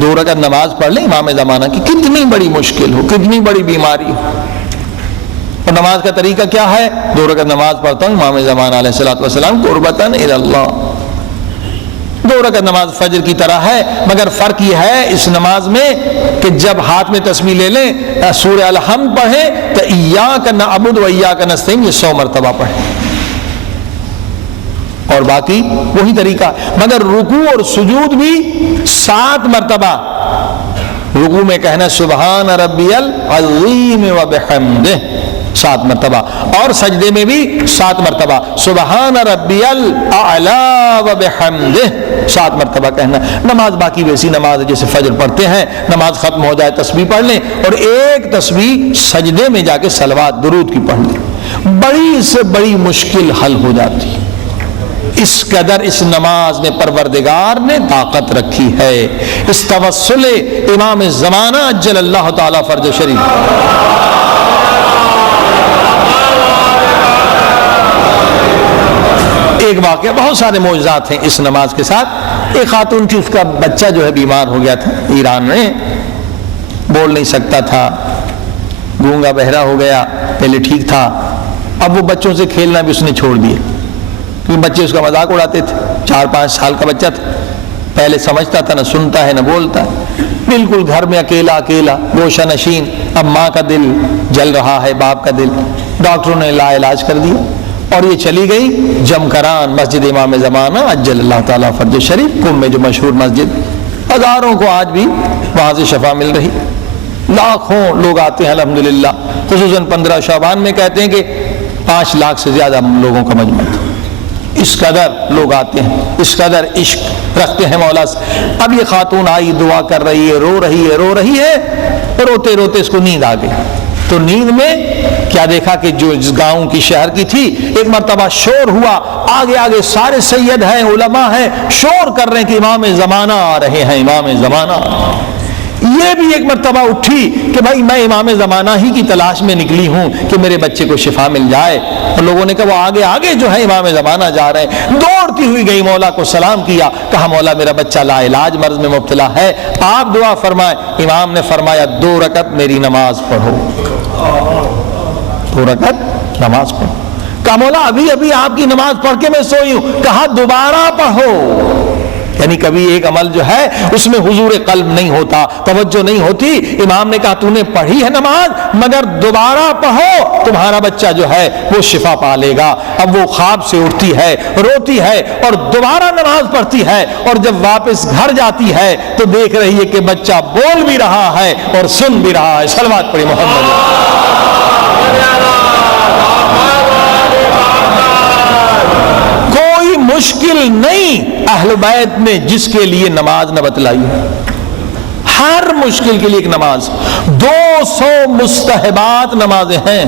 2 رکعت نماز پڑھ لیں امام زمانہ کی، کتنی بڑی مشکل ہو، کتنی بڑی بیماری ہو، اور نماز کا طریقہ کیا ہے؟ 2 رکعت نماز پڑھتا ہوں امام زمانہ علیہ الصلوۃ والسلام قربتاً الی اللہ۔ 2 رکعت نماز فجر کی طرح ہے، مگر فرق یہ ہے اس نماز میں کہ جب ہاتھ میں تسبیح لے لیں، سورہ الحمد پڑھیں تو ایاک نعبد و ایاک نستعین یہ 100 مرتبہ پڑھیں، اور باقی وہی طریقہ، مگر رکوع اور سجود بھی 7 مرتبہ۔ رکوع میں کہنا سبحان ربی العظیم و بحمدہ 7 مرتبہ، اور سجدے میں بھی 7 مرتبہ سبحان ربی الاعلی و بحمدہ 7 مرتبہ کہنا۔ نماز باقی ویسی نماز ہے جیسے فجر پڑھتے ہیں، نماز ختم ہو جائے تسبیح پڑھ لیں، اور ایک تسبیح سجدے میں جا کے صلوات درود کی پڑھ لیں، بڑی سے بڑی مشکل حل ہو جاتی ہے۔ اس قدر اس نماز میں پروردگار نے طاقت رکھی ہے، اس توسل امام زمانہ اجل اللہ تعالی فرج شریف۔ ایک واقعہ، بہت سارے معجزات ہیں اس نماز کے ساتھ۔ ایک خاتون تھی، اس کا بچہ جو ہے بیمار ہو گیا تھا، ایران میں بول نہیں سکتا تھا، گونگا بہرا ہو گیا، پہلے ٹھیک تھا، اب وہ بچوں سے کھیلنا بھی اس نے چھوڑ دیا، کیونکہ بچے اس کا مذاق اڑاتے تھے۔ 4-5 سال کا بچہ تھا، پہلے سمجھتا تھا، نہ سنتا ہے نہ بولتا ہے، بالکل گھر میں اکیلا اکیلا گوشہ نشین۔ اب ماں کا دل جل رہا ہے، باپ کا دل، ڈاکٹروں نے لا علاج کر دیا، اور یہ چلی گئی جمکران مسجد امام زمانہ اجل اللہ تعالیٰ فرج شریف، قم میں جو مشہور مسجد، ہزاروں کو آج بھی وہاں سے شفا مل رہی، لاکھوں لوگ آتے ہیں الحمدللہ، خصوصاً 15 شعبان میں کہتے ہیں کہ 5 لاکھ سے زیادہ لوگوں کا مجمع تھا۔ اس قدر لوگ آتے ہیں، اس قدر عشق رکھتے ہیں مولا سے۔ اب یہ خاتون آئی، دعا کر رہی ہے، رو رہی ہے، روتے روتے اس کو نیند آ گئی۔ تو نیند میں کیا دیکھا کہ جو اس گاؤں کی شہر کی تھی، ایک مرتبہ شور ہوا، آگے سارے سید ہیں، علماء ہیں، شور کر رہے ہیں کہ امام زمانہ آ رہے ہیں، امام زمانہ۔ یہ بھی ایک مرتبہ اٹھی کہ بھائی میں امام زمانہ ہی کی تلاش میں نکلی ہوں کہ میرے بچے کو شفا مل جائے، اور لوگوں نے کہا وہ آگے جو ہے امام زمانہ جا رہے ہیں۔ دوڑتی ہوئی گئی، مولا کو سلام کیا، کہا مولا میرا بچہ لا علاج مرض میں مبتلا ہے، آپ دعا فرمائیں۔ امام نے فرمایا 2 رکعت میری نماز پڑھو، 2 رکعت نماز پڑھو۔ کہا مولا ابھی آپ کی نماز پڑھ کے میں سوئی ہوں، کہا دوبارہ پڑھو۔ یعنی کبھی ایک عمل جو ہے اس میں حضور قلب نہیں ہوتا، توجہ نہیں ہوتی۔ امام نے کہا تو نے پڑھی ہے نماز، مگر دوبارہ پڑھو، تمہارا بچہ جو ہے وہ شفا پا لے گا۔ اب وہ خواب سے اٹھتی ہے، روتی ہے، اور دوبارہ نماز پڑھتی ہے، اور جب واپس گھر جاتی ہے تو دیکھ رہی ہے کہ بچہ بول بھی رہا ہے اور سن بھی رہا ہے۔ صلوات پڑھی محمد۔ مشکل نہیں اہل بیت نے جس کے لیے نماز نہ بتلائی ہے، ہر مشکل کے لیے ایک نماز۔ 200 مستحبات نمازیں ہیں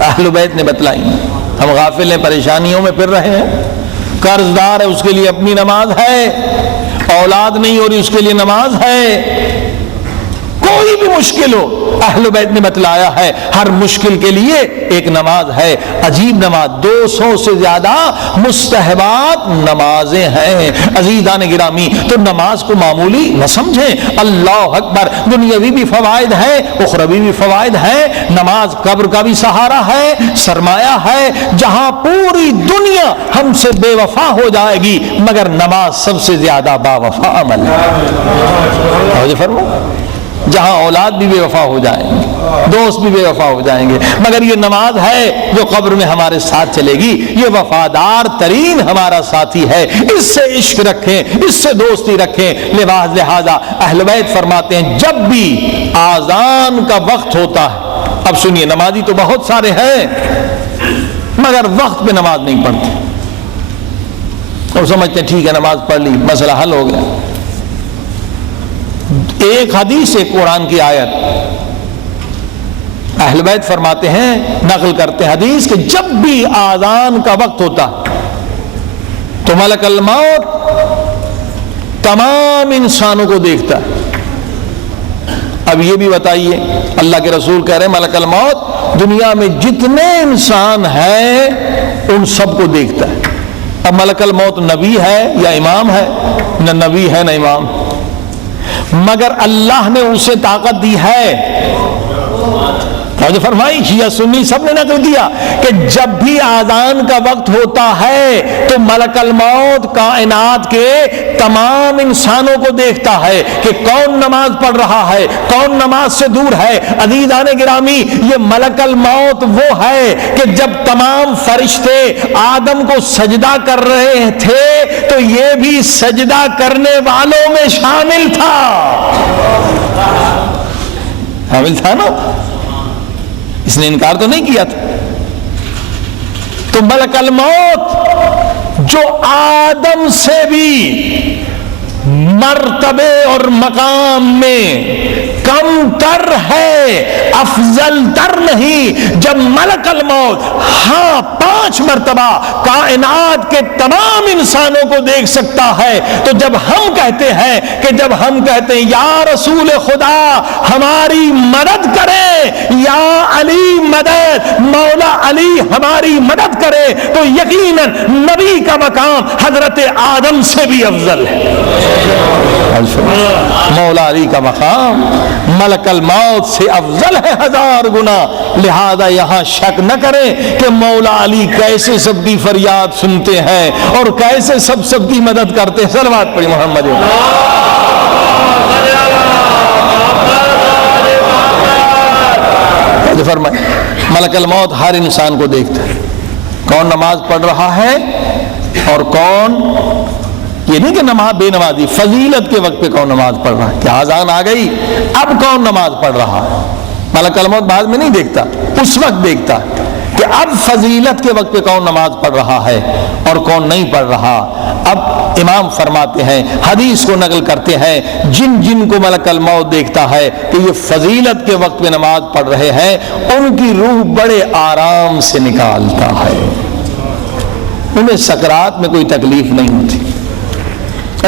اہل بیت نے بتلائی ہیں۔ ہم غافل ہیں، پریشانیوں میں پھر رہے ہیں، قرض دار ہے اس کے لیے اپنی نماز ہے، اولاد نہیں ہو رہی اس کے لیے نماز ہے، کوئی بھی مشکل ہو، اہل بیت نے بتلایا ہے ہر مشکل کے لیے ایک نماز ہے، عجیب نماز، 200 سے زیادہ مستحبات نمازیں ہیں۔ عزیزان گرامی، تو نماز کو معمولی نہ سمجھیں، اللہ اکبر، دنیاوی بھی فوائد ہیں، اخروی بھی فوائد ہیں۔ نماز قبر کا بھی سہارا ہے، سرمایہ ہے، جہاں پوری دنیا ہم سے بے وفا ہو جائے گی مگر نماز سب سے زیادہ با وفا عمل ہے۔ جہاں اولاد بھی بے وفا ہو جائیں گے، دوست بھی بے وفا ہو جائیں گے، مگر یہ نماز ہے جو قبر میں ہمارے ساتھ چلے گی، یہ وفادار ترین ہمارا ساتھی ہے، اس سے عشق رکھیں، اس سے دوستی رکھیں۔ لہذا اہل بیت فرماتے ہیں جب بھی آذان کا وقت ہوتا ہے، اب سنیے، نمازی تو بہت سارے ہیں مگر وقت پہ نماز نہیں پڑھتے، اور سمجھتے ہیں ٹھیک ہے نماز پڑھ لی مسئلہ حل ہو گیا۔ ایک حدیث، ایک قرآن کی آیت، اہل بیت فرماتے ہیں، نقل کرتے ہیں حدیث کہ جب بھی آذان کا وقت ہوتا تو ملک الموت تمام انسانوں کو دیکھتا ہے۔ اب یہ بھی بتائیے، اللہ کے رسول کہہ رہے ہیں ملک الموت دنیا میں جتنے انسان ہیں ان سب کو دیکھتا ہے۔ اب ملک الموت نبی ہے یا امام ہے؟ نہ نبی ہے نہ امام، مگر اللہ نے اسے طاقت دی ہے۔ فرمائی شیعہ سنی سب نے نقل کیا کہ جب بھی آذان کا وقت ہوتا ہے تو ملک الموت کائنات کے تمام انسانوں کو دیکھتا ہے کہ کون نماز پڑھ رہا ہے، کون نماز سے دور ہے۔ عزیزان گرامی، یہ ملک الموت وہ ہے کہ جب تمام فرشتے آدم کو سجدہ کر رہے تھے تو یہ بھی سجدہ کرنے والوں میں شامل تھا، شامل تھا نا، اس نے انکار تو نہیں کیا تھا۔ تو ملک الموت جو آدم سے بھی مرتبے اور مقام میں کم تر ہے، افضل تر نہیں، جب ملک الموت 5 مرتبہ کائنات کے تمام انسانوں کو دیکھ سکتا ہے، تو جب ہم کہتے ہیں یا رسول خدا ہماری مدد کرے، یا علی مدد، مولا علی ہماری مدد کرے، تو یقیناً نبی کا مقام حضرت آدم سے بھی افضل ہے۔ مولا علی کا مقام ملک الموت سے افضل ہے 1000 گنا۔ لہذا یہاں شک نہ کریں کہ مولا علی کیسے سب کی فریاد سنتے ہیں اور کیسے سب کی مدد کرتے ہیں۔ صلوات پڑھی محمد۔ فرمائے ملک الموت ہر انسان کو دیکھتا ہے، کون نماز پڑھ رہا ہے اور کون، یہ نہیں کہ بے نمازی، فضیلت کے وقت پہ کون نماز پڑھ رہا ہے، کہ آذان آ گئی اب کون نماز پڑھ رہا ہے۔ ملک الموت بعد میں نہیں دیکھتا، اس وقت دیکھتا کہ اب فضیلت کے وقت پہ کون نماز پڑھ رہا ہے اور کون نہیں پڑھ رہا۔ اب امام فرماتے ہیں، حدیث کو نقل کرتے ہیں، جن کو ملک الموت دیکھتا ہے کہ یہ فضیلت کے وقت پہ نماز پڑھ رہے ہیں، ان کی روح بڑے آرام سے نکالتا ہے، انہیں سکرات میں کوئی تکلیف نہیں ہوتی۔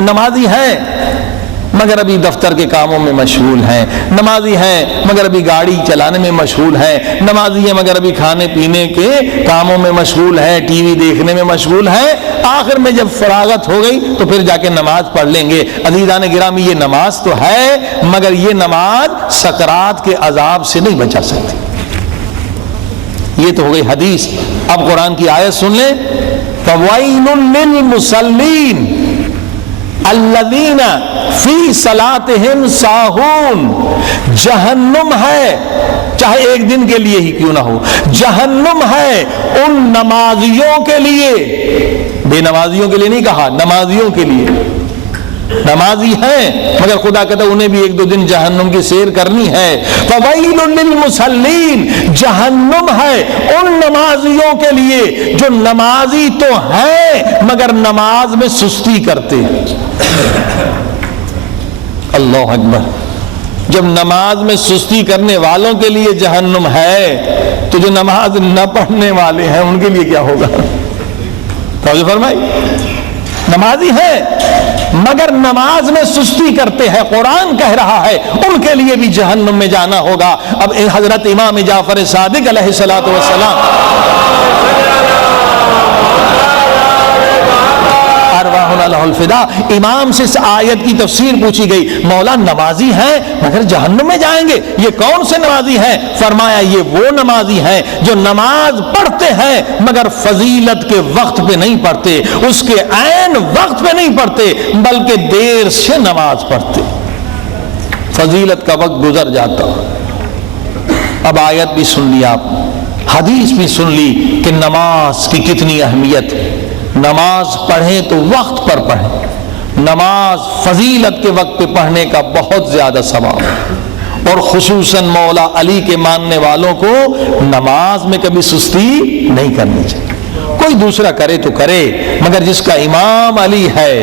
نمازی ہیں مگر ابھی دفتر کے کاموں میں مشغول ہیں، نمازی ہیں مگر ابھی گاڑی چلانے میں مشغول ہیں، نمازی ہیں مگر ابھی کھانے پینے کے کاموں میں مشغول ہیں، ٹی وی دیکھنے میں مشغول ہیں، آخر میں جب فراغت ہو گئی تو پھر جا کے نماز پڑھ لیں گے۔ عزیزان گرامی، یہ نماز تو ہے مگر یہ نماز سکرات کے عذاب سے نہیں بچا سکتی۔ یہ تو ہو گئی حدیث۔ اب قرآن کی آیت سن لیں، فَوَيْلٌ لِّلْمُصَلِّينَ الذین فی صلاتہم ساہون۔ جہنم ہے، چاہے ایک دن کے لیے ہی کیوں نہ ہو، جہنم ہے ان نمازیوں کے لیے، بے نمازیوں کے لیے نہیں کہا، نمازیوں کے لیے۔ نمازی ہیں مگر خدا کہتا ہے انہیں بھی 1-2 دن جہنم کی سیر کرنی ہے۔ فویل للمصلین، جہنم ہے ان نمازیوں کے لیے جو نمازی تو ہیں مگر نماز میں سستی کرتے ہیں۔ اللہ اکبر، جب نماز میں سستی کرنے والوں کے لیے جہنم ہے تو جو نماز نہ پڑھنے والے ہیں ان کے لیے کیا ہوگا؟ توجہ فرمائی۔ نمازی ہیں مگر نماز میں سستی کرتے ہیں، قرآن کہہ رہا ہے ان کے لیے بھی جہنم میں جانا ہوگا۔ اب حضرت امام جعفر صادق علیہ الصلوۃ والسلام ارواحنا لہ الفدا، امام سے اس آیت کی تفسیر پوچھی گئی، مولا نمازی ہیں مگر جہنم میں جائیں گے، یہ کون سے نمازی ہیں؟ فرمایا یہ وہ نمازی ہیں جو نماز پڑھتے ہیں مگر فضیلت کے وقت پہ نہیں پڑھتے، اس کے عین وقت پہ نہیں پڑھتے بلکہ دیر سے نماز پڑھتے، فضیلت کا وقت گزر جاتا۔ اب آیت بھی سن لی آپ، حدیث بھی سن لی کہ نماز کی کتنی اہمیت ہے۔ نماز پڑھیں تو وقت پر پڑھیں، نماز فضیلت کے وقت پہ پڑھنے کا بہت زیادہ ثواب ہے، اور خصوصاً مولا علی کے ماننے والوں کو نماز میں کبھی سستی نہیں کرنی چاہیے۔ کوئی دوسرا کرے تو کرے مگر جس کا امام علی ہے،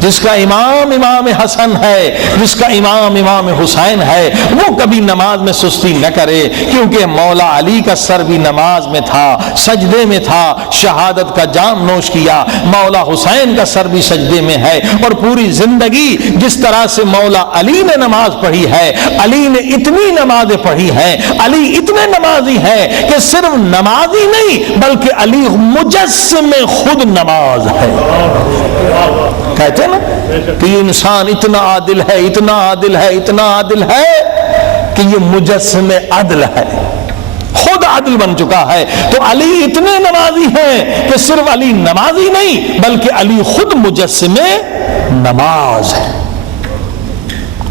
جس کا امام حسن ہے، جس کا امام حسین ہے، وہ کبھی نماز میں سستی نہ کرے، کیونکہ مولا علی کا سر بھی نماز میں تھا، سجدے میں تھا، شہادت کا جام نوش کیا۔ مولا حسین کا سر بھی سجدے میں ہے، اور پوری زندگی جس طرح سے مولا علی نے نماز پڑھی ہے، علی نے اتنی نمازیں پڑھی ہیں، علی اتنے نمازی ہیں کہ صرف نمازی نہیں بلکہ علی مجسم خود نماز ہے۔ کہتے ہیں نا کہ یہ انسان اتنا عادل ہے، اتنا عادل ہے، اتنا عادل ہے کہ یہ مجسم عدل ہے، خود عدل بن چکا ہے۔ تو علی اتنے نمازی ہیں کہ صرف علی نمازی نہیں بلکہ علی خود مجسم نماز ہے،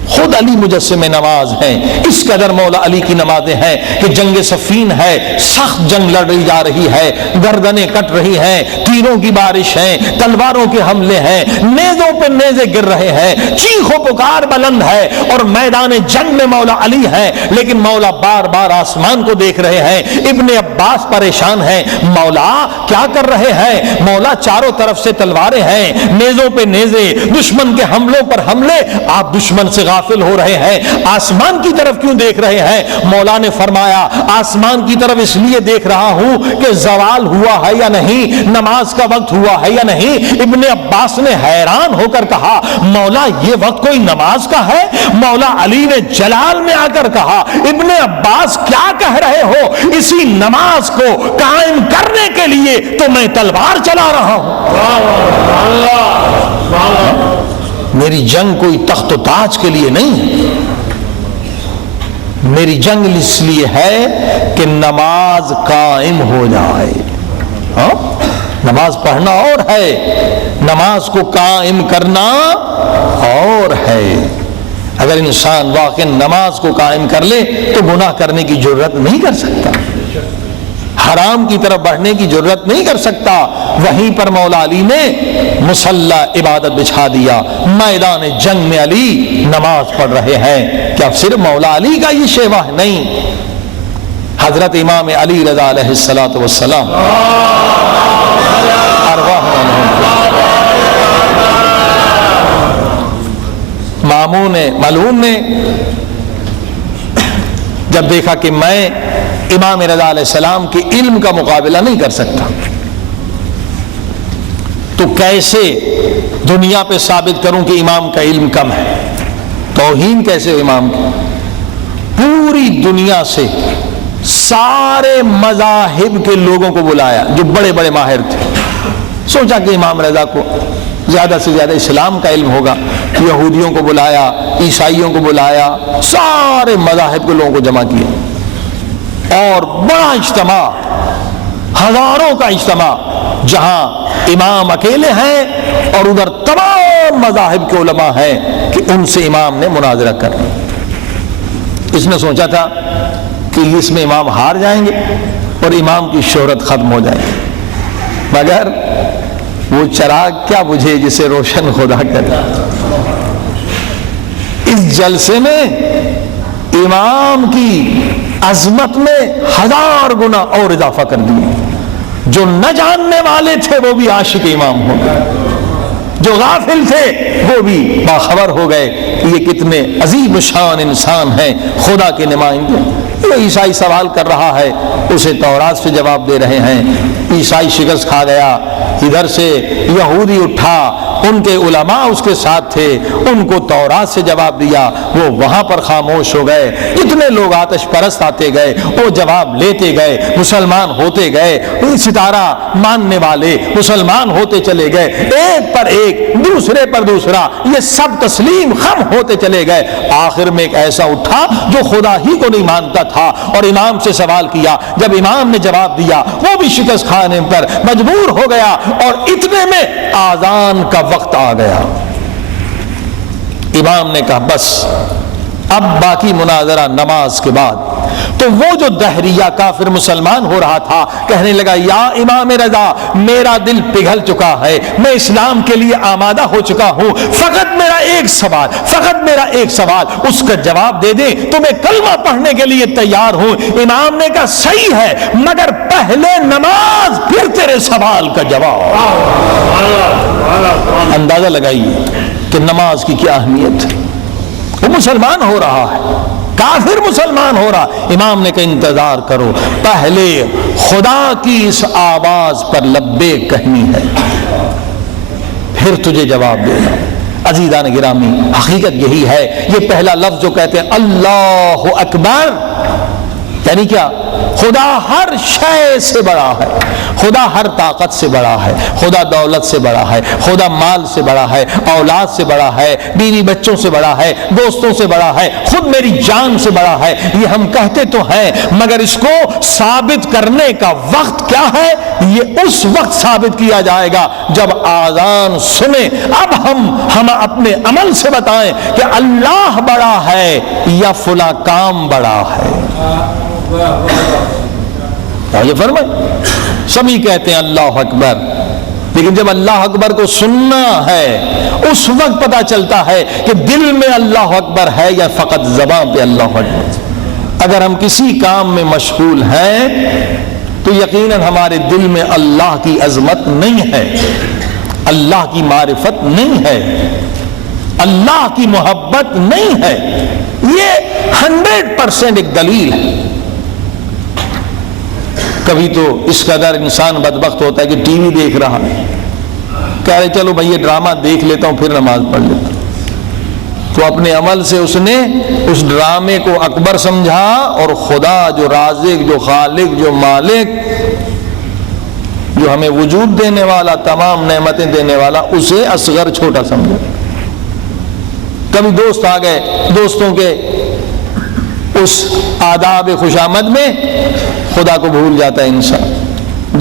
خود علی مجسم نماز ہیں۔ اس قدر مولا علی کی نمازیں ہیں کہ جنگ صفین ہے، سخت جنگ لڑی جا رہی ہے، گردنیں کٹ رہی ہیں، تیروں کی بارش ہے، تلواروں کے حملے ہیں، نیزوں پہ نیزے گر رہے ہیں، چیخ و پکار بلند ہے، اور میدان جنگ میں مولا علی ہیں، لیکن مولا بار بار آسمان کو دیکھ رہے ہیں۔ ابن عباس پریشان ہیں، مولا کیا کر رہے ہیں؟ مولا چاروں طرف سے تلواریں ہیں، نیزوں پہ نیزے، دشمن کے حملوں پر حملے، آپ دشمن سے غافل ہو رہے ہیں، آسمان کی طرف کیوں دیکھ رہے ہیں؟ مولا نے فرمایا آسمان کی طرف اس لیے دیکھ رہا ہوں کہ زوال ہوا ہے یا نہیں، نماز کا وقت ہوا ہے یا نہیں۔ ابن عباس نے حیران ہو کر کہا مولا یہ وقت کوئی نماز کا ہے؟ مولا علی نے جلال میں آ کر کہا ابن عباس کیا کہہ رہے ہو؟ اسی نماز کو قائم کرنے کے لیے تو میں تلوار چلا رہا ہوں۔ میری جنگ کوئی تخت و تاج کے لیے نہیں ہے، میری جنگ اس لیے ہے کہ نماز قائم ہو جائے۔ نماز پڑھنا اور ہے، نماز کو قائم کرنا اور ہے۔ اگر انسان واقعی نماز کو قائم کر لے تو گناہ کرنے کی جرت نہیں کر سکتا، حرام کی طرف بڑھنے کی جرت نہیں کر سکتا۔ وہیں پر مولا علی نے مصلی عبادت بچھا دیا، میدان جنگ میں علی نماز پڑھ رہے ہیں۔ کیا صرف مولا علی کا یہ شیوہ نہیں؟ حضرت امام علی رضا علیہ الصلوۃ والسلام معلوم نے جب دیکھا کہ میں امام رضا علیہ السلام کے علم کا مقابلہ نہیں کر سکتا تو کیسے دنیا پہ ثابت کروں کہ امام کا علم کم ہے، توہین کیسے امام کی؟ پوری دنیا سے سارے مذاہب کے لوگوں کو بلایا جو بڑے بڑے ماہر تھے، سوچا کہ امام رضا کو زیادہ سے زیادہ اسلام کا علم ہوگا، یہودیوں کو بلایا، عیسائیوں کو بلایا، سارے مذاہب کے لوگوں کو جمع کیا، اور بڑا اجتماع، ہزاروں کا اجتماع، جہاں امام اکیلے ہیں اور ادھر تمام مذاہب کے علماء ہیں کہ ان سے امام نے مناظرہ کر لیا۔ اس نے سوچا تھا کہ اس میں امام ہار جائیں گے اور امام کی شہرت ختم ہو جائے گی، مگر وہ چراغ کیا بجھے جسے روشن خدا کرے۔ اس جلسے میں امام کی عظمت میں 1000 گنا اور اضافہ کر دیا۔ جو نہ جاننے والے تھے وہ بھی عاشق امام ہو گئے، جو غافل تھے وہ بھی باخبر ہو گئے کہ یہ کتنے عظیم شان انسان ہیں، خدا کے نمائندے۔ وہ عیسائی سوال کر رہا ہے، اسے تورات سے جواب دے رہے ہیں۔ عیسائی شکست کھا گیا، ادھر سے یہودی اٹھا، ان کے علماء اس کے ساتھ تھے، ان کو تورات سے جواب دیا، وہ وہاں پر خاموش ہو گئے۔ جتنے لوگ آتش پرست آتے گئے وہ جواب لیتے گئے، مسلمان ہوتے گئے، ستارہ ماننے والے مسلمان ہوتے چلے گئے، ایک پر ایک، دوسرے پر دوسرا، یہ سب تسلیم خم ہوتے چلے گئے۔ آخر میں ایک ایسا اٹھا جو خدا ہی کو نہیں مانتا تھا اور امام سے سوال کیا۔ جب امام نے جواب دیا وہ بھی شکست کھانے پر مجبور ہو گیا، اور اتنے میں آذان کا وقت آ گیا۔ امام نے کہا بس اب باقی مناظرہ نماز کے بعد۔ تو وہ جو دہریہ کافر مسلمان ہو رہا تھا کہنے لگا یا امام رضا، میرا دل پگھل چکا ہے، میں اسلام کے لیے آمادہ ہو چکا ہوں، فقط میرا ایک سوال، اس کا جواب دے دیں تو میں کلمہ پڑھنے کے لیے تیار ہوں۔ امام نے کہا صحیح ہے، مگر پہلے نماز پھر تیرے سوال کا جواب۔ اندازہ لگائیے کہ نماز کی کیا اہمیت ہے۔ وہ مسلمان ہو رہا ہے، کافر مسلمان ہو رہا۔ امام نے کہا انتظار کرو، پہلے خدا کی اس آواز پر لبیک کہنی ہے، پھر تجھے جواب دینا۔ عزیزان گرامی، حقیقت یہی ہے، یہ پہلا لفظ جو کہتے ہیں اللہ اکبر، یعنی کیا؟ خدا ہر شے سے بڑا ہے، خدا ہر طاقت سے بڑا ہے، خدا دولت سے بڑا ہے، خدا مال سے بڑا ہے، اولاد سے بڑا ہے، بیوی بچوں سے بڑا ہے، دوستوں سے بڑا ہے، خود میری جان سے بڑا ہے۔ یہ ہم کہتے تو ہیں، مگر اس کو ثابت کرنے کا وقت کیا ہے؟ یہ اس وقت ثابت کیا جائے گا جب آذان سنیں۔ اب ہم اپنے عمل سے بتائیں کہ اللہ بڑا ہے یا فلاں کام بڑا ہے۔ یہ فرمائے، سبھی کہتے ہیں اللہ اکبر، لیکن جب اللہ اکبر کو سننا ہے اس وقت پتا چلتا ہے کہ دل میں اللہ اکبر ہے یا فقط زبان پہ اللہ اکبر۔ اگر ہم کسی کام میں مشغول ہیں تو یقیناً ہمارے دل میں اللہ کی عظمت نہیں ہے، اللہ کی معرفت نہیں ہے، اللہ کی محبت نہیں ہے۔ یہ 100% ایک دلیل ہے۔ کبھی تو اس قدر انسان بدبخت ہوتا ہے کہ ٹی وی دیکھ رہا ہے، کہہ رہے چلو بھائی یہ ڈرامہ دیکھ لیتا ہوں پھر نماز پڑھ لیتا ہوں، تو اپنے عمل سے اس نے اس ڈرامے کو اکبر سمجھا، اور خدا جو رازق، جو خالق، جو مالک، جو ہمیں وجود دینے والا، تمام نعمتیں دینے والا، اسے اصغر، چھوٹا سمجھا۔ کبھی دوست آ گئے، دوستوں کے اس آداب خوشامد میں خدا کو بھول جاتا ہے انسان،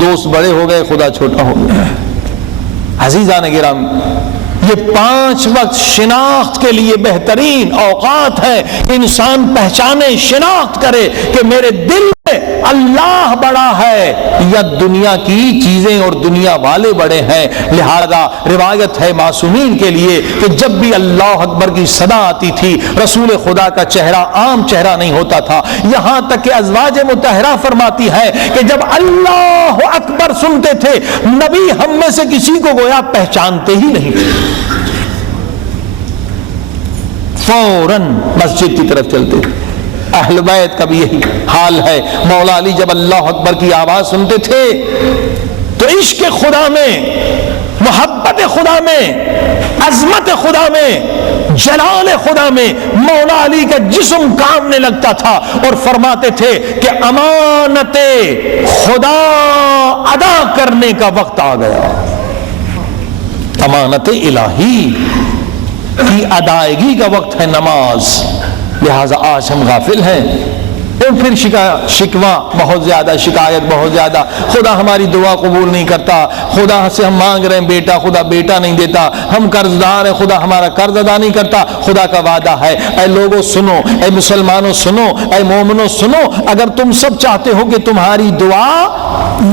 دوست بڑے ہو گئے، خدا چھوٹا ہو گیا۔ عزیزان گرامی، یہ 5 وقت شناخت کے لیے بہترین اوقات ہے کہ انسان پہچانے، شناخت کرے کہ میرے دل میں اللہ بڑا ہے یا دنیا کی چیزیں اور دنیا والے بڑے ہیں۔ لہذا روایت ہے معصومین کے لیے کہ جب بھی اللہ اکبر کی صدا آتی تھی، رسول خدا کا چہرہ عام چہرہ نہیں ہوتا تھا، یہاں تک کہ ازواج مطہرہ فرماتی ہے کہ جب اللہ اکبر سنتے تھے نبی ہم میں سے کسی کو گویا پہچانتے ہی نہیں تھے، فوراً مسجد کی طرف چلتے تھے۔ اہل بیت کا بھی یہی حال ہے۔ مولا علی جب اللہ اکبر کی آواز سنتے تھے تو عشق خدا میں، محبت خدا میں، عظمت خدا میں، جلال خدا میں مولا علی کا جسم کامنے لگتا تھا، اور فرماتے تھے کہ امانت خدا ادا کرنے کا وقت آ گیا، امانت الہی کی ادائیگی کا وقت ہے نماز۔ لہذا آج ہم غافل ہیں، اور پھر شکوہ بہت زیادہ، شکایت بہت زیادہ، خدا ہماری دعا قبول نہیں کرتا، خدا سے ہم مانگ رہے ہیں بیٹا، خدا بیٹا نہیں دیتا، ہم قرض دار ہیں، خدا ہمارا قرض ادا نہیں کرتا۔ خدا کا وعدہ ہے، اے لوگوں سنو، اے مسلمانوں سنو، اے مومنوں سنو، اگر تم سب چاہتے ہو کہ تمہاری دعا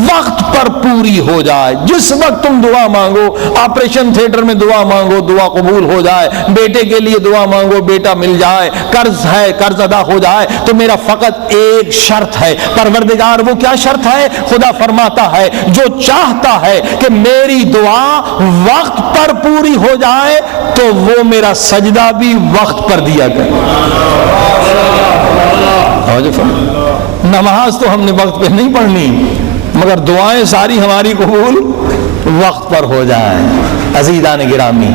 وقت پر پوری ہو جائے، جس وقت تم دعا مانگو، آپریشن تھیٹر میں دعا مانگو، دعا قبول ہو جائے، بیٹے کے لیے دعا مانگو، بیٹا مل جائے، قرض ہے قرض ادا ہو جائے، تو میرا فقط ایک شرط ہے۔ پروردگار وہ کیا شرط ہے؟ خدا فرماتا ہے جو چاہتا ہے کہ میری دعا وقت پر پوری ہو جائے تو وہ میرا سجدہ بھی وقت پر دیا کرے۔ نماز تو ہم نے وقت پہ نہیں پڑھنی، مگر دعائیں ساری ہماری قبول وقت پر ہو جائیں۔ عزیزان گرامی،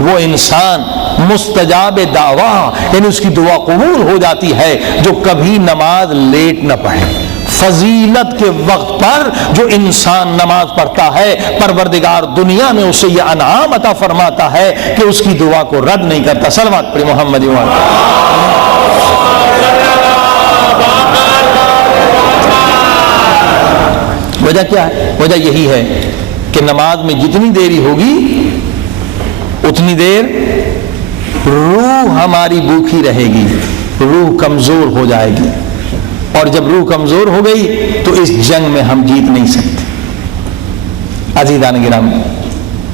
وہ انسان مستجاب دعویٰ یعنی اس کی دعا قبول ہو جاتی ہے جو کبھی نماز لیٹ نہ پڑھے۔ فضیلت کے وقت پر جو انسان نماز پڑھتا ہے، پروردگار دنیا میں اسے یہ انعام عطا فرماتا ہے کہ اس کی دعا کو رد نہیں کرتا۔ صلوات پڑھیں محمد وجہ کیا ہے؟ وجہ یہی ہے کہ نماز میں جتنی دیری ہوگی اتنی دیر روح ہماری بھوکی رہے گی، روح کمزور ہو جائے گی، اور جب روح کمزور ہو گئی تو اس جنگ میں ہم جیت نہیں سکتے۔ عزیزان گرامی،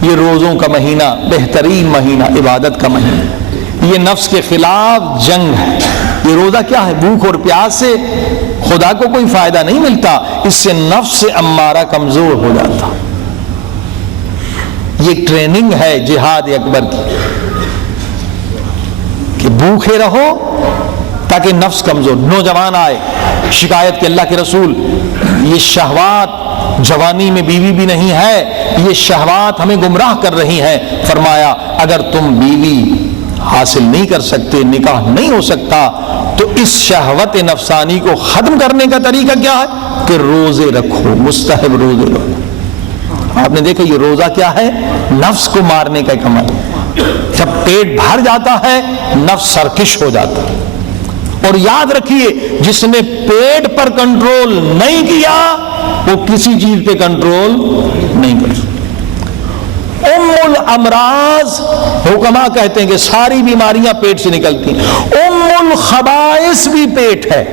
یہ روزوں کا مہینہ بہترین مہینہ، عبادت کا مہینہ، یہ نفس کے خلاف جنگ ہے۔ یہ روزہ کیا ہے؟ بھوک اور پیاس سے خدا کو کوئی فائدہ نہیں ملتا، اس سے نفس امارہ کمزور ہو جاتا۔ یہ ٹریننگ ہے جہاد اکبر کی کہ بھوکے رہو تاکہ نفس کمزور۔ نوجوان آئے شکایت کہ اللہ کے رسول، یہ شہوات، جوانی میں بیوی بھی نہیں ہے، یہ شہوات ہمیں گمراہ کر رہی ہیں۔ فرمایا اگر تم بیوی حاصل نہیں کر سکتے، نکاح نہیں ہو سکتا، تو اس شہوت نفسانی کو ختم کرنے کا طریقہ کیا ہے کہ روزے رکھو، مستحب روزے رکھو۔ آپ نے دیکھا یہ روزہ کیا ہے؟ نفس کو مارنے کا ایک عمل۔ جب پیٹ بھر جاتا ہے نفس سرکش ہو جاتا ہے، اور یاد رکھیے جس نے پیٹ پر کنٹرول نہیں کیا وہ کسی چیز پہ کنٹرول نہیں کر سکتا۔ ام الامراض، حکما کہتے ہیں کہ ساری بیماریاں پیٹ سے نکلتی ہیں، ام الخبائث بھی پیٹ ہے،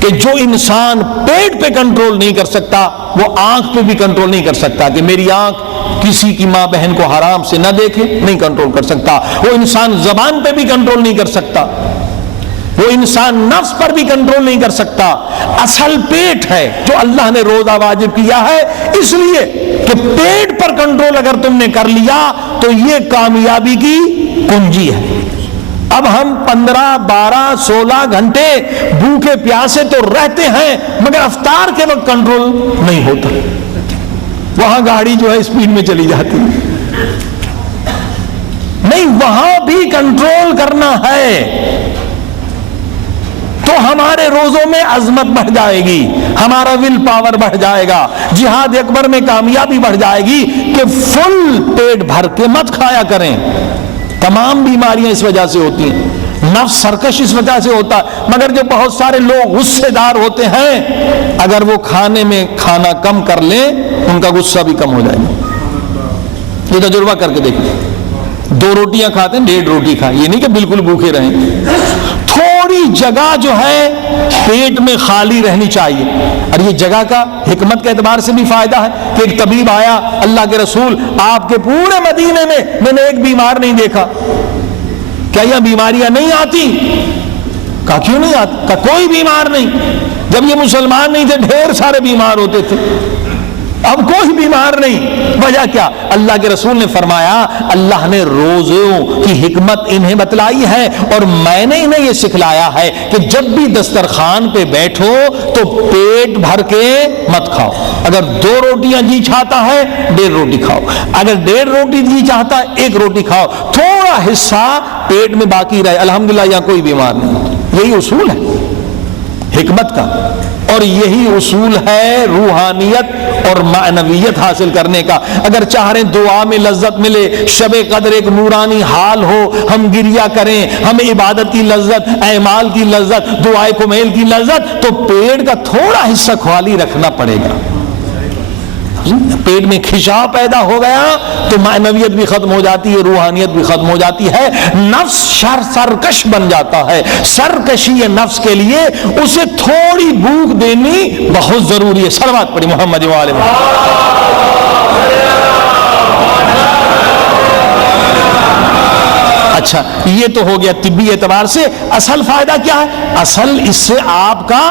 کہ جو انسان پیٹ پہ کنٹرول نہیں کر سکتا وہ آنکھ پہ بھی کنٹرول نہیں کر سکتا، کہ میری آنکھ کسی کی ماں بہن کو حرام سے نہ دیکھے، نہیں کنٹرول کر سکتا۔ وہ انسان زبان پہ بھی کنٹرول نہیں کر سکتا، وہ انسان نفس پر بھی کنٹرول نہیں کر سکتا۔ اصل پیٹ ہے جو اللہ نے روزہ واجب کیا ہے، اس لیے کہ پیٹ پر کنٹرول اگر تم نے کر لیا تو یہ کامیابی کی کنجی ہے۔ اب ہم 15 12 16 گھنٹے بھوکے پیاسے تو رہتے ہیں، مگر افطار کے وقت کنٹرول نہیں ہوتا، وہاں گاڑی جو ہے اسپیڈ میں چلی جاتی ہے، نہیں وہاں بھی کنٹرول کرنا ہے، تو ہمارے روزوں میں عظمت بڑھ جائے گی، ہمارا ول پاور بڑھ جائے گا، جہاد اکبر میں کامیابی بڑھ جائے گی کہ فل پیٹ بھر کے مت کھایا کریں۔ تمام بیماریاں اس وجہ سے ہوتی ہیں، نفس سرکش اس وجہ سے ہوتا ہے، مگر جو بہت سارے لوگ غصے دار ہوتے ہیں اگر وہ کھانے میں کھانا کم کر لیں ان کا غصہ بھی کم ہو جائے گا۔ یہ تجربہ کر کے دیکھیں، 2 روٹیاں کھاتے ہیں 1.5 روٹی کھائیں، یہ نہیں کہ بالکل بھوکے رہیں، تھوڑی جگہ جو ہے پیٹ میں خالی رہنی چاہیے۔ اور یہ جگہ کا حکمت کے اعتبار سے بھی فائدہ ہے کہ ایک طبیب آیا، اللہ کے رسول آپ کے پورے مدینے میں نے ایک بیمار نہیں دیکھا، کیا یہ بیماریاں نہیں آتی؟ کہا کیوں نہیں آتی؟ کہا کوئی بیمار نہیں، جب یہ مسلمان نہیں تھے ڈھیر سارے بیمار ہوتے تھے، اب کوئی بیمار نہیں۔ وجہ کیا؟ اللہ کے رسول نے فرمایا اللہ نے روزوں کی حکمت انہیں بتلائی ہے، اور میں نے انہیں یہ سکھلایا ہے کہ جب بھی دسترخوان پہ بیٹھو تو پیٹ بھر کے مت کھاؤ۔ اگر 2 روٹیاں جی چاہتا ہے 1.5 روٹی کھاؤ، اگر 1.5 روٹی جی چاہتا ہے 1 روٹی کھاؤ، تھوڑا حصہ پیٹ میں باقی رہے، الحمدللہ یہاں کوئی بیمار نہیں۔ یہی اصول ہے حکمت کا، اور یہی اصول ہے روحانیت اور معنویت حاصل کرنے کا۔ اگر چاہ رہے دعا میں لذت ملے، شب قدر ایک نورانی حال ہو، ہم گریا کریں، ہمیں عبادت کی لذت، اعمال کی لذت، دعائے کمیل کی لذت، تو پیٹ کا تھوڑا حصہ خالی رکھنا پڑے گا۔ پیٹ میں کھچاؤ پیدا ہو گیا تو معنویت بھی ختم ہو جاتی ہے، روحانیت بھی ختم ہو جاتی ہے، نفس سرکش بن جاتا ہے۔ سرکشی نفس کے لیے اسے تھوڑی بھوک دینی بہت ضروری ہے۔ صلوات پڑھی محمد و آل محمد۔ اچھا، یہ تو ہو گیا طبی اعتبار سے۔ اصل فائدہ کیا ہے؟ اصل اس سے آپ کا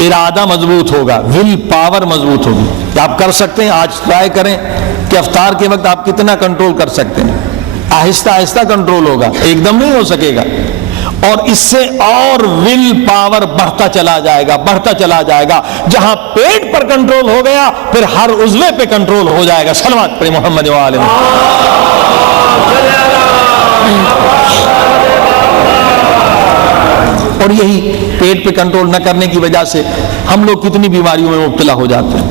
ارادہ مضبوط ہوگا، ول پاور مضبوط ہوگی، کہ آپ کر سکتے ہیں۔ آج ٹرائی کریں کہ افطار کے وقت آپ کتنا کنٹرول کر سکتے ہیں، آہستہ آہستہ کنٹرول ہوگا، ایک دم نہیں ہو سکے گا۔ اور اس سے اور ول پاور بڑھتا چلا جائے گا، بڑھتا چلا جائے گا. جہاں پیٹ پر کنٹرول ہو گیا پھر ہر عضو پہ کنٹرول ہو جائے گا. صلوات پڑھیں محمد و آل محمد. اور یہی پیٹ پہ کنٹرول نہ کرنے کی وجہ سے ہم لوگ کتنی بیماریوں میں مبتلا ہو جاتے ہیں.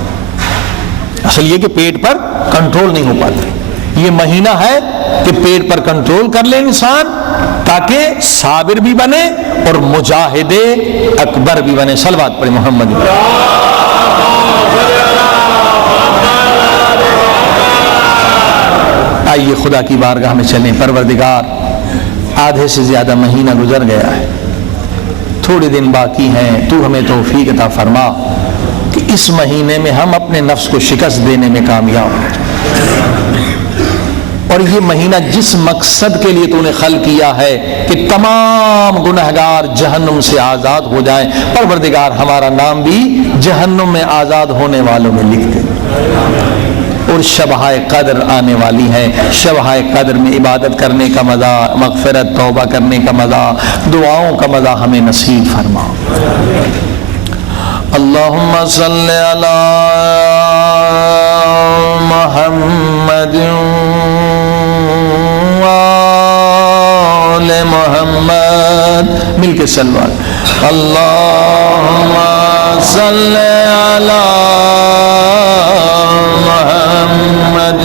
اصل یہ کہ پیٹ پر کنٹرول نہیں ہو پاتا. یہ مہینہ ہے کہ پیٹ پر کنٹرول کر لے انسان تاکہ صابر بھی بنے اور مجاہد اکبر بھی بنے. صلوات پڑھیں محمد. آئیے خدا کی بارگاہ میں چلیں. پروردگار، آدھے سے زیادہ مہینہ گزر گیا ہے، تھوڑے دن باقی ہیں. تو ہمیں توفیق عطا فرما کہ اس مہینے میں ہم اپنے نفس کو شکست دینے میں کامیاب ہوں. اور یہ مہینہ جس مقصد کے لیے تو نے خلق کیا ہے کہ تمام گنہگار جہنم سے آزاد ہو جائیں، پروردگار ہمارا نام بھی جہنم میں آزاد ہونے والوں میں لکھ دے. اور شبہ قدر آنے والی ہے. شبہ قدر میں عبادت کرنے کا مزہ، مغفرت توبہ کرنے کا مزہ، دعاؤں کا مزہ ہمیں نصیب فرما. اللہم صلی علی محمد وآل محمد. مل کے صلوات. اللہم صلی علی محمد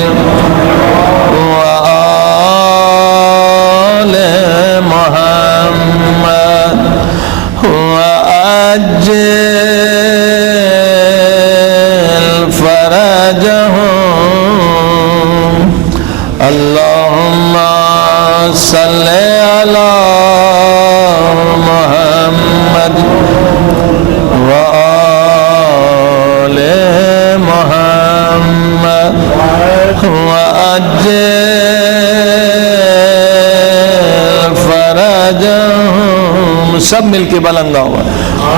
وآل محمد وعجل فرجهم. اللهم صل على محمد وآل محمد وعجل فرجهم. سب مل کے بلند ہوا.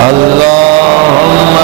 اللهم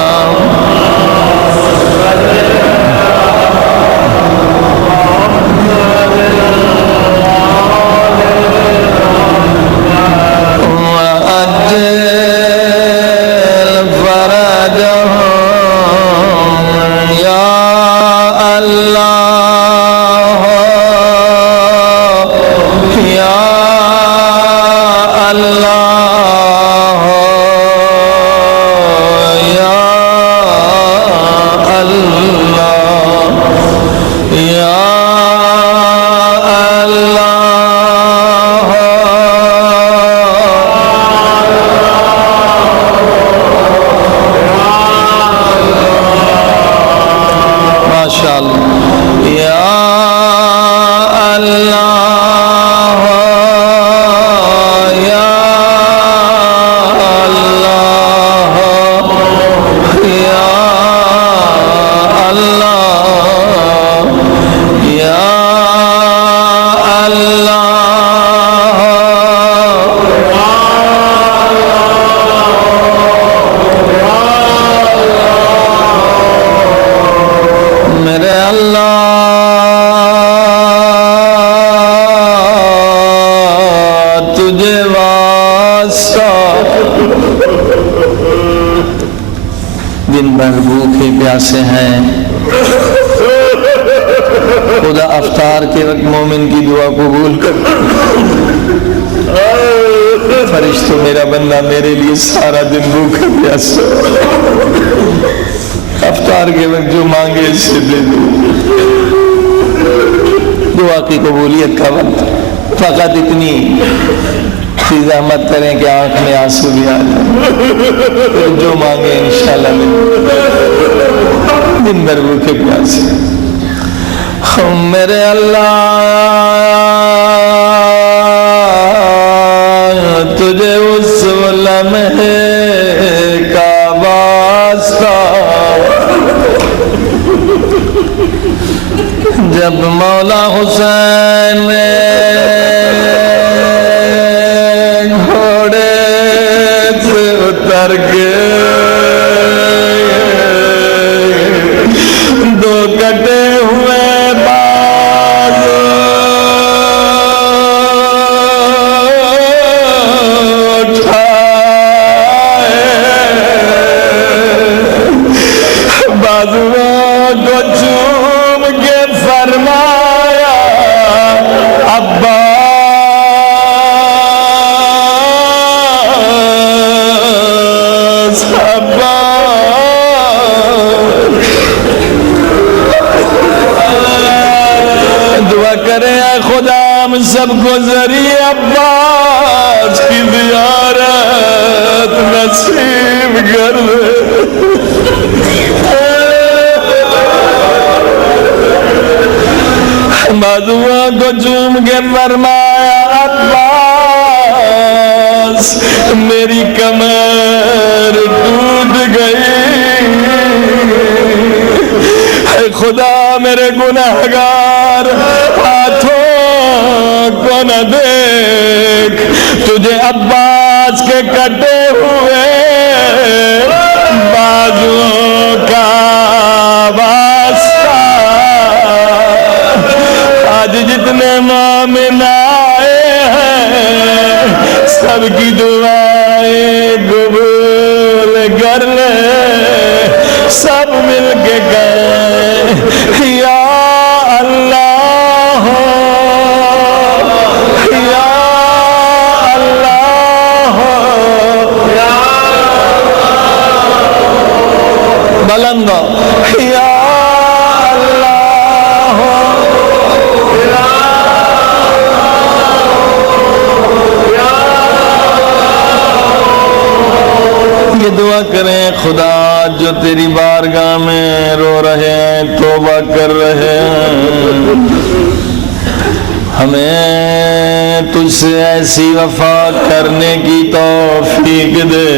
پیاسے ہیں. خدا افطار کے وقت مومن کی دعا قبول کر. فرشتوں میرا بندہ میرے لیے سارا دن بھوکا پیاسا، افطار کے وقت جو مانگے اس سے دے دو. دعا کی قبولیت کا وقت فقط اتنی زحمت کریں کہ آنکھ میں آنسو بھی آ جائے، جو مانگے انشاءاللہ دن بھر بھوکے پیاسے. میرے اللہ تجھے اس لمحے کا واسطہ جب مولا حسین نے گھوڑے سے اتر کے دو کٹے ہوئے سب کو ذریعہ عباس کی زیارت نصیب کر دے. بازوؤں کو چوم کے فرمایا عباس میری کمر ٹوٹ گئی، اے خدا میرے گناہگار ہاتھوں کو نہ دیکھ، تجھے عباس کے کٹے ہوئے بازوؤں کا واسطہ. آج جتنے مومن آئے ہیں سب کی دعائیں قبول کر لے. سب مل کے کہیں یا اللہ یا اللہ بلند یا دعا کریں خدا جو تیری بارگاہ میں رو رہے ہیں توبہ کر رہے ہیں ہمیں تجھ سے ایسی وفا کرنے کی توفیق دے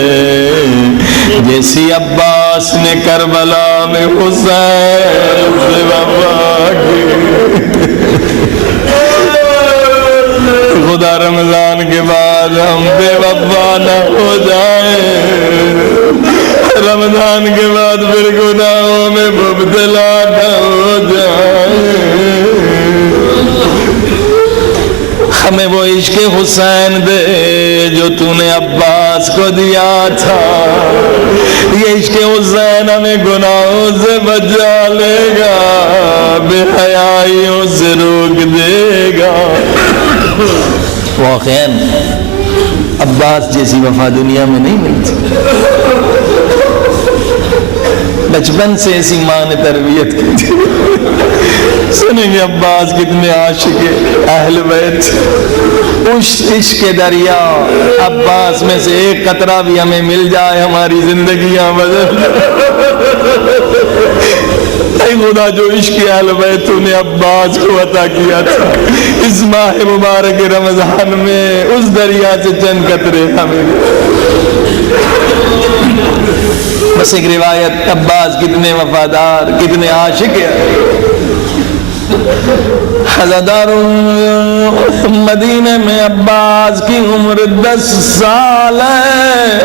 جیسی عباس نے کربلا میں حسین سے وفا کی. خدا رمضان کے بعد ہم بے وفا نہ ہو جائیں، رمضان کے بعد پھر گناہوں میں مبتلا نہ ہو جائیں. ہمیں وہ عشق حسین دے جو تو نے عباس کو دیا تھا. یہ عشق حسین ہمیں گناہوں سے بچا لے گا، بے حیائیوں سے روک دے گا. واقعاً عباس جیسی وفا دنیا میں نہیں ملتی. بچپن سے ایسی ماں نے تربیت کی تھی. سنیں گے عباس کتنے عاشق اہل بیت. اس عشق دریا عباس میں سے ایک قطرہ بھی ہمیں مل جائے ہماری زندگیاں بدل. اے خدا جو عشق اہل بیت نے عباس کو عطا کیا تھا اس ماہ مبارک رمضان میں اس دریا سے چند قطرے ہمیں. بس ایک روایت عباس کتنے وفادار کتنے عاشق ہیں. حضادار مدینے میں عباس کی عمر 10 سال ہے.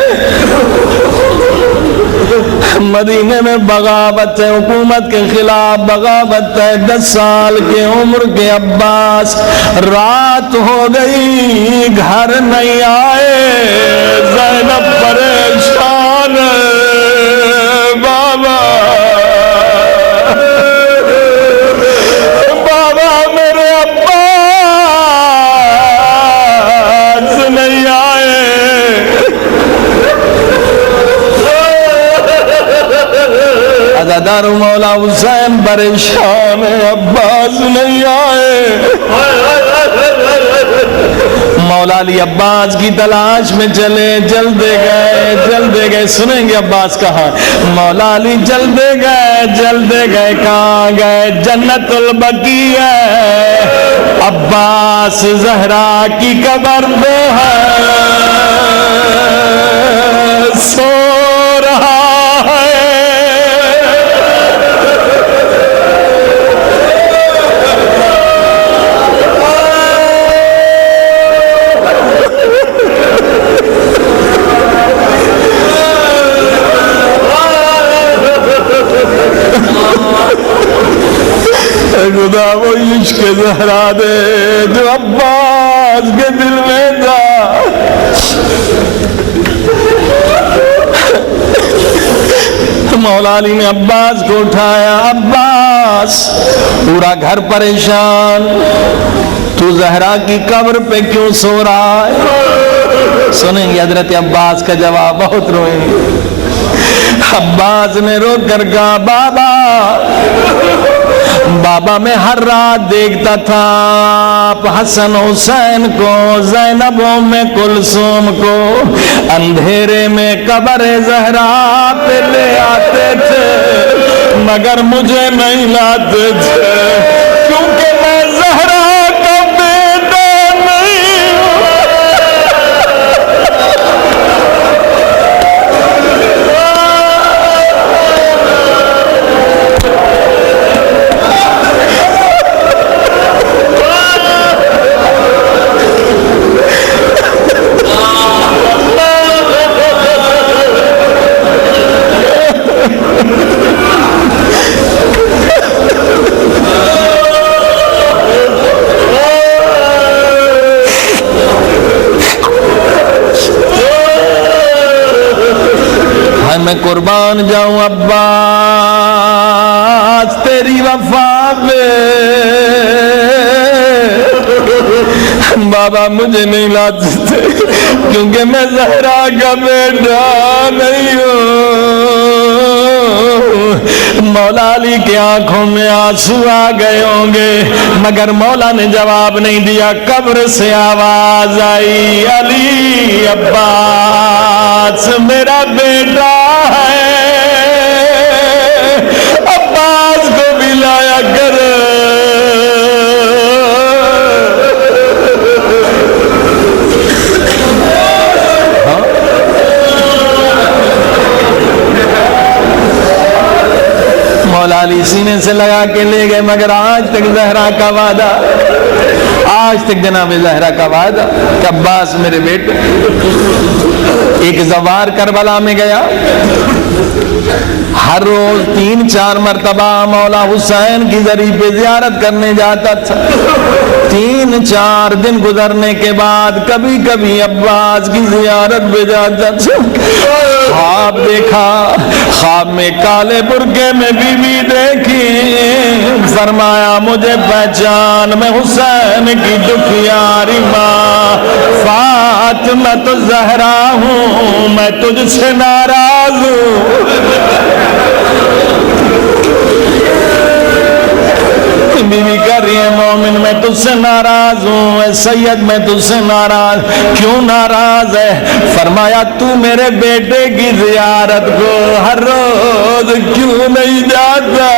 مدینے میں بغاوت ہے، حکومت کے خلاف بغاوت ہے. 10 سال کے عمر کے عباس رات ہو گئی گھر نہیں آئے. زینب پریشان بابا بابا میرے عباس نہیں آئے. عزادار مولا حسین پریشان ہے عباس نہیں آئے. مولا علی عباس کی تلاش میں چلے جلدے گئے. سنیں گے عباس کہاں. مولا علی جلدے گئے کہاں گئے؟ جنت البقیع. عباس زہرا کی قبر پہ ہے سو رہا ہے. خدا وہ عشق زہرا دے جو عباس کے دل میں تھا. مولا علی نے عباس کو اٹھایا. عباس پورا گھر پریشان، تو زہرا کی قبر پہ کیوں سو رہا ہے؟ سنیں گے حضرت عباس کا جواب، بہت روئیں گے. عباس نے رو کر کہا بابا بابا میں ہر رات دیکھتا تھا آپ حسن حسین کو، زینب میں کلثوم کو اندھیرے میں قبر زہرا پہ لے آتے تھے، مگر مجھے نہیں لاتے تھے، کیونکہ میں زہرا کا بیٹا نہیں ہوں۔ میں قربان جاؤں عباس تیری وفا پہ، بابا مجھے نہیں لاتے تھے کیونکہ میں زہرا کا بیٹا نہیں ہوں۔ مولا علی کی آنکھوں میں آنسو آ گئے ہوں گے، مگر مولا نے جواب نہیں دیا۔ قبر سے آواز آئی، علی عباس میرا بیٹا ہے، عباس کو بھی لایا کر۔ مولا علی سینے سے لگا کے لے گئے، مگر آج تک زہرا کا وعدہ، آج تک جناب زہرا کا وعدہ کہ عباس میرے بیٹے۔ ایک زوار کربلا میں گیا، ہر روز 3-4 مرتبہ مولا حسین کی زری پہ زیارت کرنے جاتا تھا۔ 3-4 دن گزرنے کے بعد کبھی کبھی عباس کی زیارت پہ جاتا تھا۔ خواب دیکھا، خواب میں کالے برقعے میں بی بی دیکھی، فرمایا مجھے پہچان، میں حسین کی دکھیاری ماں فاطمہ تو زہرا ہوں، میں تجھ سے ناراض ہوں۔ بی بی کہہ رہی ہے مومن میں تجھ سے ناراض ہوں، اے سید میں تجھ سے ناراض، کیوں ناراض ہے؟ فرمایا تو میرے بیٹے کی زیارت کو ہر روز کیوں نہیں جاتا؟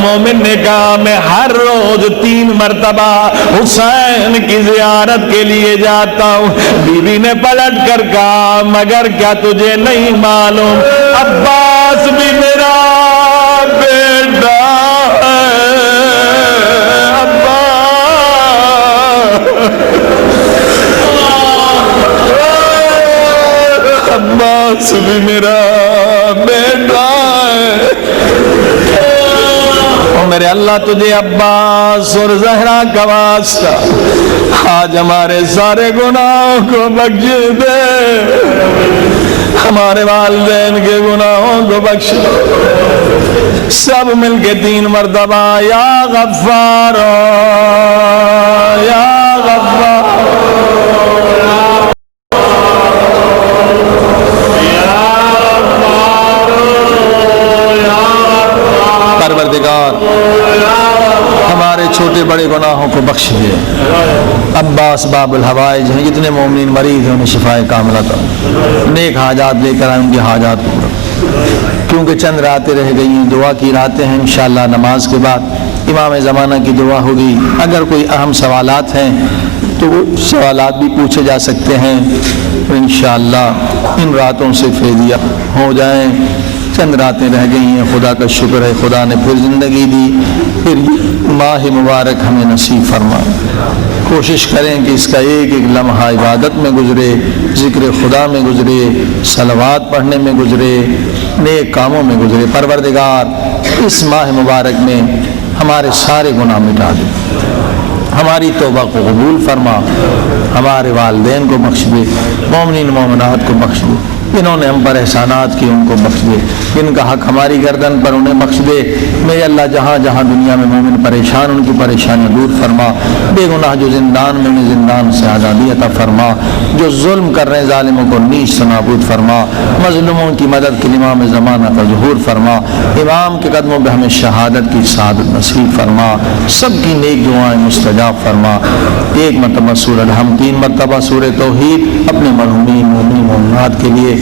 مومن نے کہا میں ہر روز 3 مرتبہ حسین کی زیارت کے لیے جاتا ہوں۔ بی بی نے پلٹ کر کہا مگر کیا تجھے نہیں معلوم عباس بھی میرا بیٹا عباس بھی میرا بیٹا ہے۔ اور میرے اللہ تجھے عباس اور زہرا کا واسطہ آج ہمارے سارے گناہوں کو بخش دے، ہمارے والدین کے گناہوں کو بخش دے۔ سب مل کے 3 مرتبہ یا غفار یا غفار پروردگار ہمارے چھوٹے بڑے گناہوں کو بخش دے۔ عباس باب الحوائج ہیں، جتنے مومنین مریض ہیں انہیں شفائے کاملہ عطا، نیک حاجات لے کر آئیں ان کی حاجات پورا، کیونکہ چند راتیں رہ گئی ہیں، دعا کی راتیں ہیں۔ انشاءاللہ نماز کے بعد امام زمانہ کی دعا ہوگی، اگر کوئی اہم سوالات ہیں تو وہ سوالات بھی پوچھے جا سکتے ہیں، انشاءاللہ ان راتوں سے فیضیہ ہو جائیں۔ چند راتیں رہ گئی ہیں، خدا کا شکر ہے خدا نے پھر زندگی دی، پھر ماہ مبارک ہمیں نصیب فرما۔ کوشش کریں کہ اس کا ایک ایک لمحہ عبادت میں گزرے، ذکر خدا میں گزرے، صلوات پڑھنے میں گزرے، نیک کاموں میں گزرے۔ پروردگار اس ماہ مبارک میں ہمارے سارے گناہ مٹا دے، ہماری توبہ کو قبول فرما، ہمارے والدین کو بخش دے، مومنین مومنات کو بخش دے۔ جنہوں نے ہم پر احسانات کیے ان کو بخش دے، جن کا حق ہماری گردن پر انہیں بخش دے۔ میرے اللہ جہاں جہاں دنیا میں مومن پریشان ان کی پریشانیاں دور فرما، بے گناہ جو زندان میں انہیں زندان سے آزادی عطا فرما، جو ظلم کر رہے ظالموں کو نیش سے نابود فرما، مظلوموں کی مدد کے امام زمانہ کا ظہور فرما، امام کے قدموں پہ ہمیں شہادت کی سعادت نصیب فرما، سب کی نیک دعائیں مستجاب فرما۔ ایک مرتبہ سورہ الحمد، 3 مرتبہ سورہ توحید اپنے مرحومین مومنین مومنات کے لیے